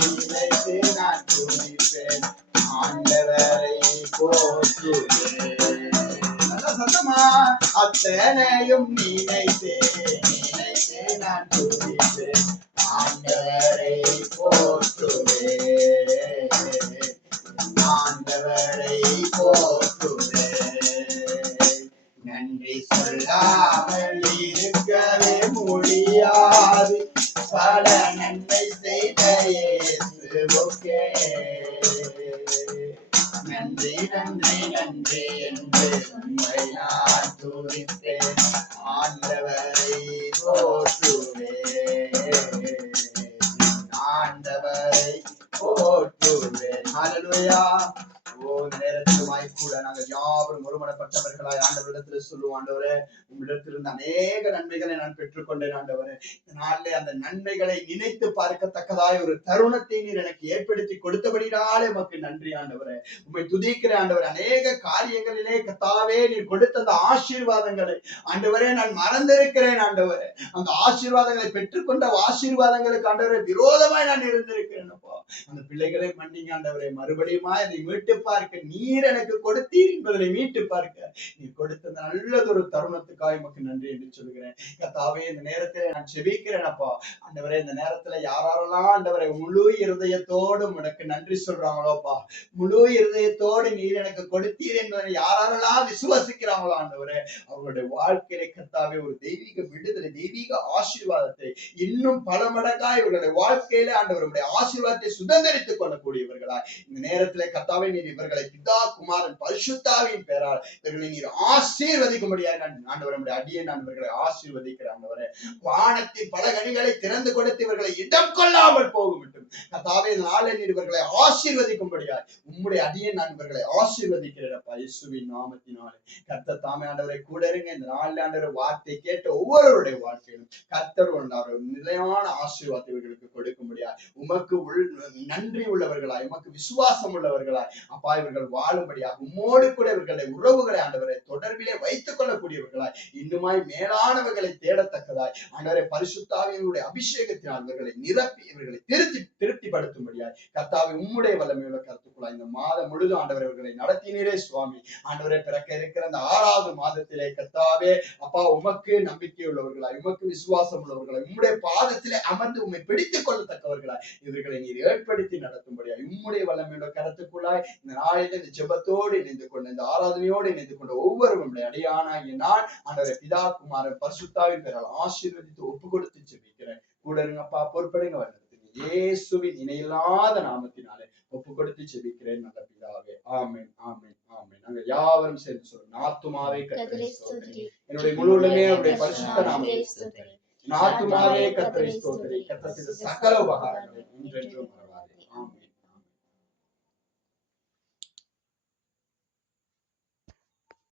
நினைத்து நான் துதிப்பேன், ஆண்டவரை போற்றுவேன். சத்தமா, அத்தனையும் நினைத்து நினைத்து நான் துதிப்பேன், ஆண்டவரை போற்றுவேன், ஆண்டவரை போற்றுவேன். நன்றி சொல்லாமல் இருக்கவே முடியாது, பல நன்மை செய்த இயேசுவுக்கே பட்டவர்களாய் ஆண்டவரிடத்துல சொல்லுவோம், ஆண்டவரே உம்மிடத்திலிருந்து அநேக நன்மைகளை நான் பெற்றுக்கொண்டேன் ஆண்டவரே. நாளிலே அந்த நன்மைகளை நினைத்து பார்க்கத்தக்கதாய் ஒரு தருணத்தை நீர் எனக்கு ஏற்படுத்தி கொடுத்தபடினாலே உமக்கு நன்றி ஆண்டவரே. உம்மை துதிக்கிற ஆண்டவரே. அநேக காரியங்களிலே கர்த்தாவே நீர் கொடுத்த அந்த ஆசீர்வாதங்களை ஆண்டவரே நான் மறந்திருக்கிறேன் ஆண்டவரே. அந்த ஆசீர்வாதங்களை பெற்றுக்கொண்ட ஆசீர்வாதங்களுக்கு ஆண்டவரே விரோதமாய் நான் இருந்திருக்கிறேன் அப்பா. அந்த பிள்ளைகளை மன்னிங்க ஆண்டவரே. மறுபடியும் அதை மீட்டு பார்க்க நீர் எனக்கு கொடுத்தீர் என்பதை மீட்டு பார்க்க நீர் கொடுத்த நல்லதொரு தருணத்துக்காக உமக்கு நன்றி என்று சொல்கிறேன் கர்த்தாவே. இந்த நேரத்துல நான் செபிக்கிறேன் அப்பா ஆண்டவரே. இந்த நேரத்துல யாரெல்லாம் ஆண்டவரை முழு இருதயத்தோடு உனக்கு நன்றி சொல்றாங்களோப்பா, முழு இருதயத்தோடு நீர் எனக்கு கொடுத்தீர் என்பதை யாரெல்லாம் விசுவாசிக்கிறாங்களோ ஆண்டவரே, அவர்களுடைய வாழ்க்கையில கர்த்தாவே ஒரு தெய்வீக விடுதலை, தெய்வீக ஆசீர்வாதத்தை இன்னும் பல மடங்காய் இவர்களுடைய வாழ்க்கையில ஆண்டவருடைய ஆசீர்வாதத்தை சுதந்திரித்துக் கொள்ளக்கூடியவர்களாய் இந்த நேரத்திலே கர்த்தாவே நீர் இவர்களை பிதா குமாரன் பரிசுத்தாவின் பெயரால் இவர்களை நீர் ஆசீர்வதிக்கும்படியாக ஆண்டவருடைய அடியை நான் இவர்களை ஆசீர்வதிக்கிறேன் ஆண்டவரே. வானத்தின் பல கனிகளை திறந்து கொடுத்து இவர்களை இடம் கொள்ளாமல் போகும் மட்டும் கர்த்தாவே நாளை நீர் இவர்களை ஆசீர்வதிக்கும்படியாய் உம்முடைய அடியை நான் இவர்களை ஆசீர்வதிக்கிறேன் அப்பா இயேசுவின் நாமத்தினாலே. கர்த்தர் தாமே ஆண்டவரை கூட இருங்க. இந்த நாளில் ஆண்டவர் வார்த்தை கேட்ட ஒவ்வொருவருடைய வாழ்க்கையிலும் கர்த்தர் ஒரு நிலையான ஆசீர்வாதத்தை இவர்களுக்கு கொடுக்கும்படியாய் உமக்கு நன்றி உள்ளவர்களாய் உமக்கு விசுவாசம் உள்ளவர்களாய் அப்பா இவர்கள் வாழும்படியாக உம்மோடு கூட இவர்களுடைய உறவுகளை ஆண்டவரை தொடர்பிலே வைத்துக் கொள்ளக்கூடியவர்களாய் இன்னுமாய் மேலானவர்களை தேடத்தக்கதாய் ஆண்டவரை பரிசுத்தாவியனுடைய அபிஷேகத்தினால் இவர்களை நிரப்பி இவர்களை திருப்திப்படுத்தும்படியாய் கர்த்தாவை உம்முடைய வல்லமையுள்ள கருத்துக்குள்ளாய் இந்த மாதம் முழுதும் ஆண்டவர் இவர்களை நடத்தினீரே சுவாமி. ஆண்டவரை பிறக்க இருக்கிற அந்த 6வது மாதத்திலே கர்த்தாவே அப்பா உமக்கு நம்பிக்கை உள்ளவர்களாய் உமக்கு விசுவாசம் உள்ளவர்களாய் உம்முடைய பாதத்திலே அமர்ந்து உம்மை பிடித்துக் கொள்ளத்தக்கவர்களாய் இவர்களை நீர் ஏற்படுத்தி நடத்தும்படியாய் உம்முடைய வல்லமையுள்ள கருத்துக்குள்ளாய் இந்த நாளில் இந்த ஜெபத்தோடு இணைந்து கொண்ட இந்த ஆராதனையோடு இணைந்து கொண்ட ஒவ்வொருவருடைய அடியானாகிய நான் ஆண்டவரை பிதா குமாரன் பரிசுத்தாவின் பெயரால் ஆசீர்வதித்து ஒப்பு கொடுத்து ஜெபிக்கிறேன். கூட இருங்கப்பா, பொறுப்படுங்க வல்லத்துக்கு இயேசுவின் இணையில்லாத நாமத்தினாலே ஒப்பு கொடுத்து ஜெபிக்கிறேன் நல்ல பிதாவே. ஆமென் ஆமென் ஆமென். நாங்கள் யாவரும் சேர்ந்து சொல்றோம், ஆத்துமாவே கர்த்தரை ஸ்தோத்திரி, என்னுடைய முழு உள்ளமே அவருடைய பரிசுத்த நாமத்தை ஸ்தோத்திரி. ஆத்துமாவே கர்த்தரை ஸ்தோத்திரி, கர்த்தர் செய்த சகல உபகாரங்களை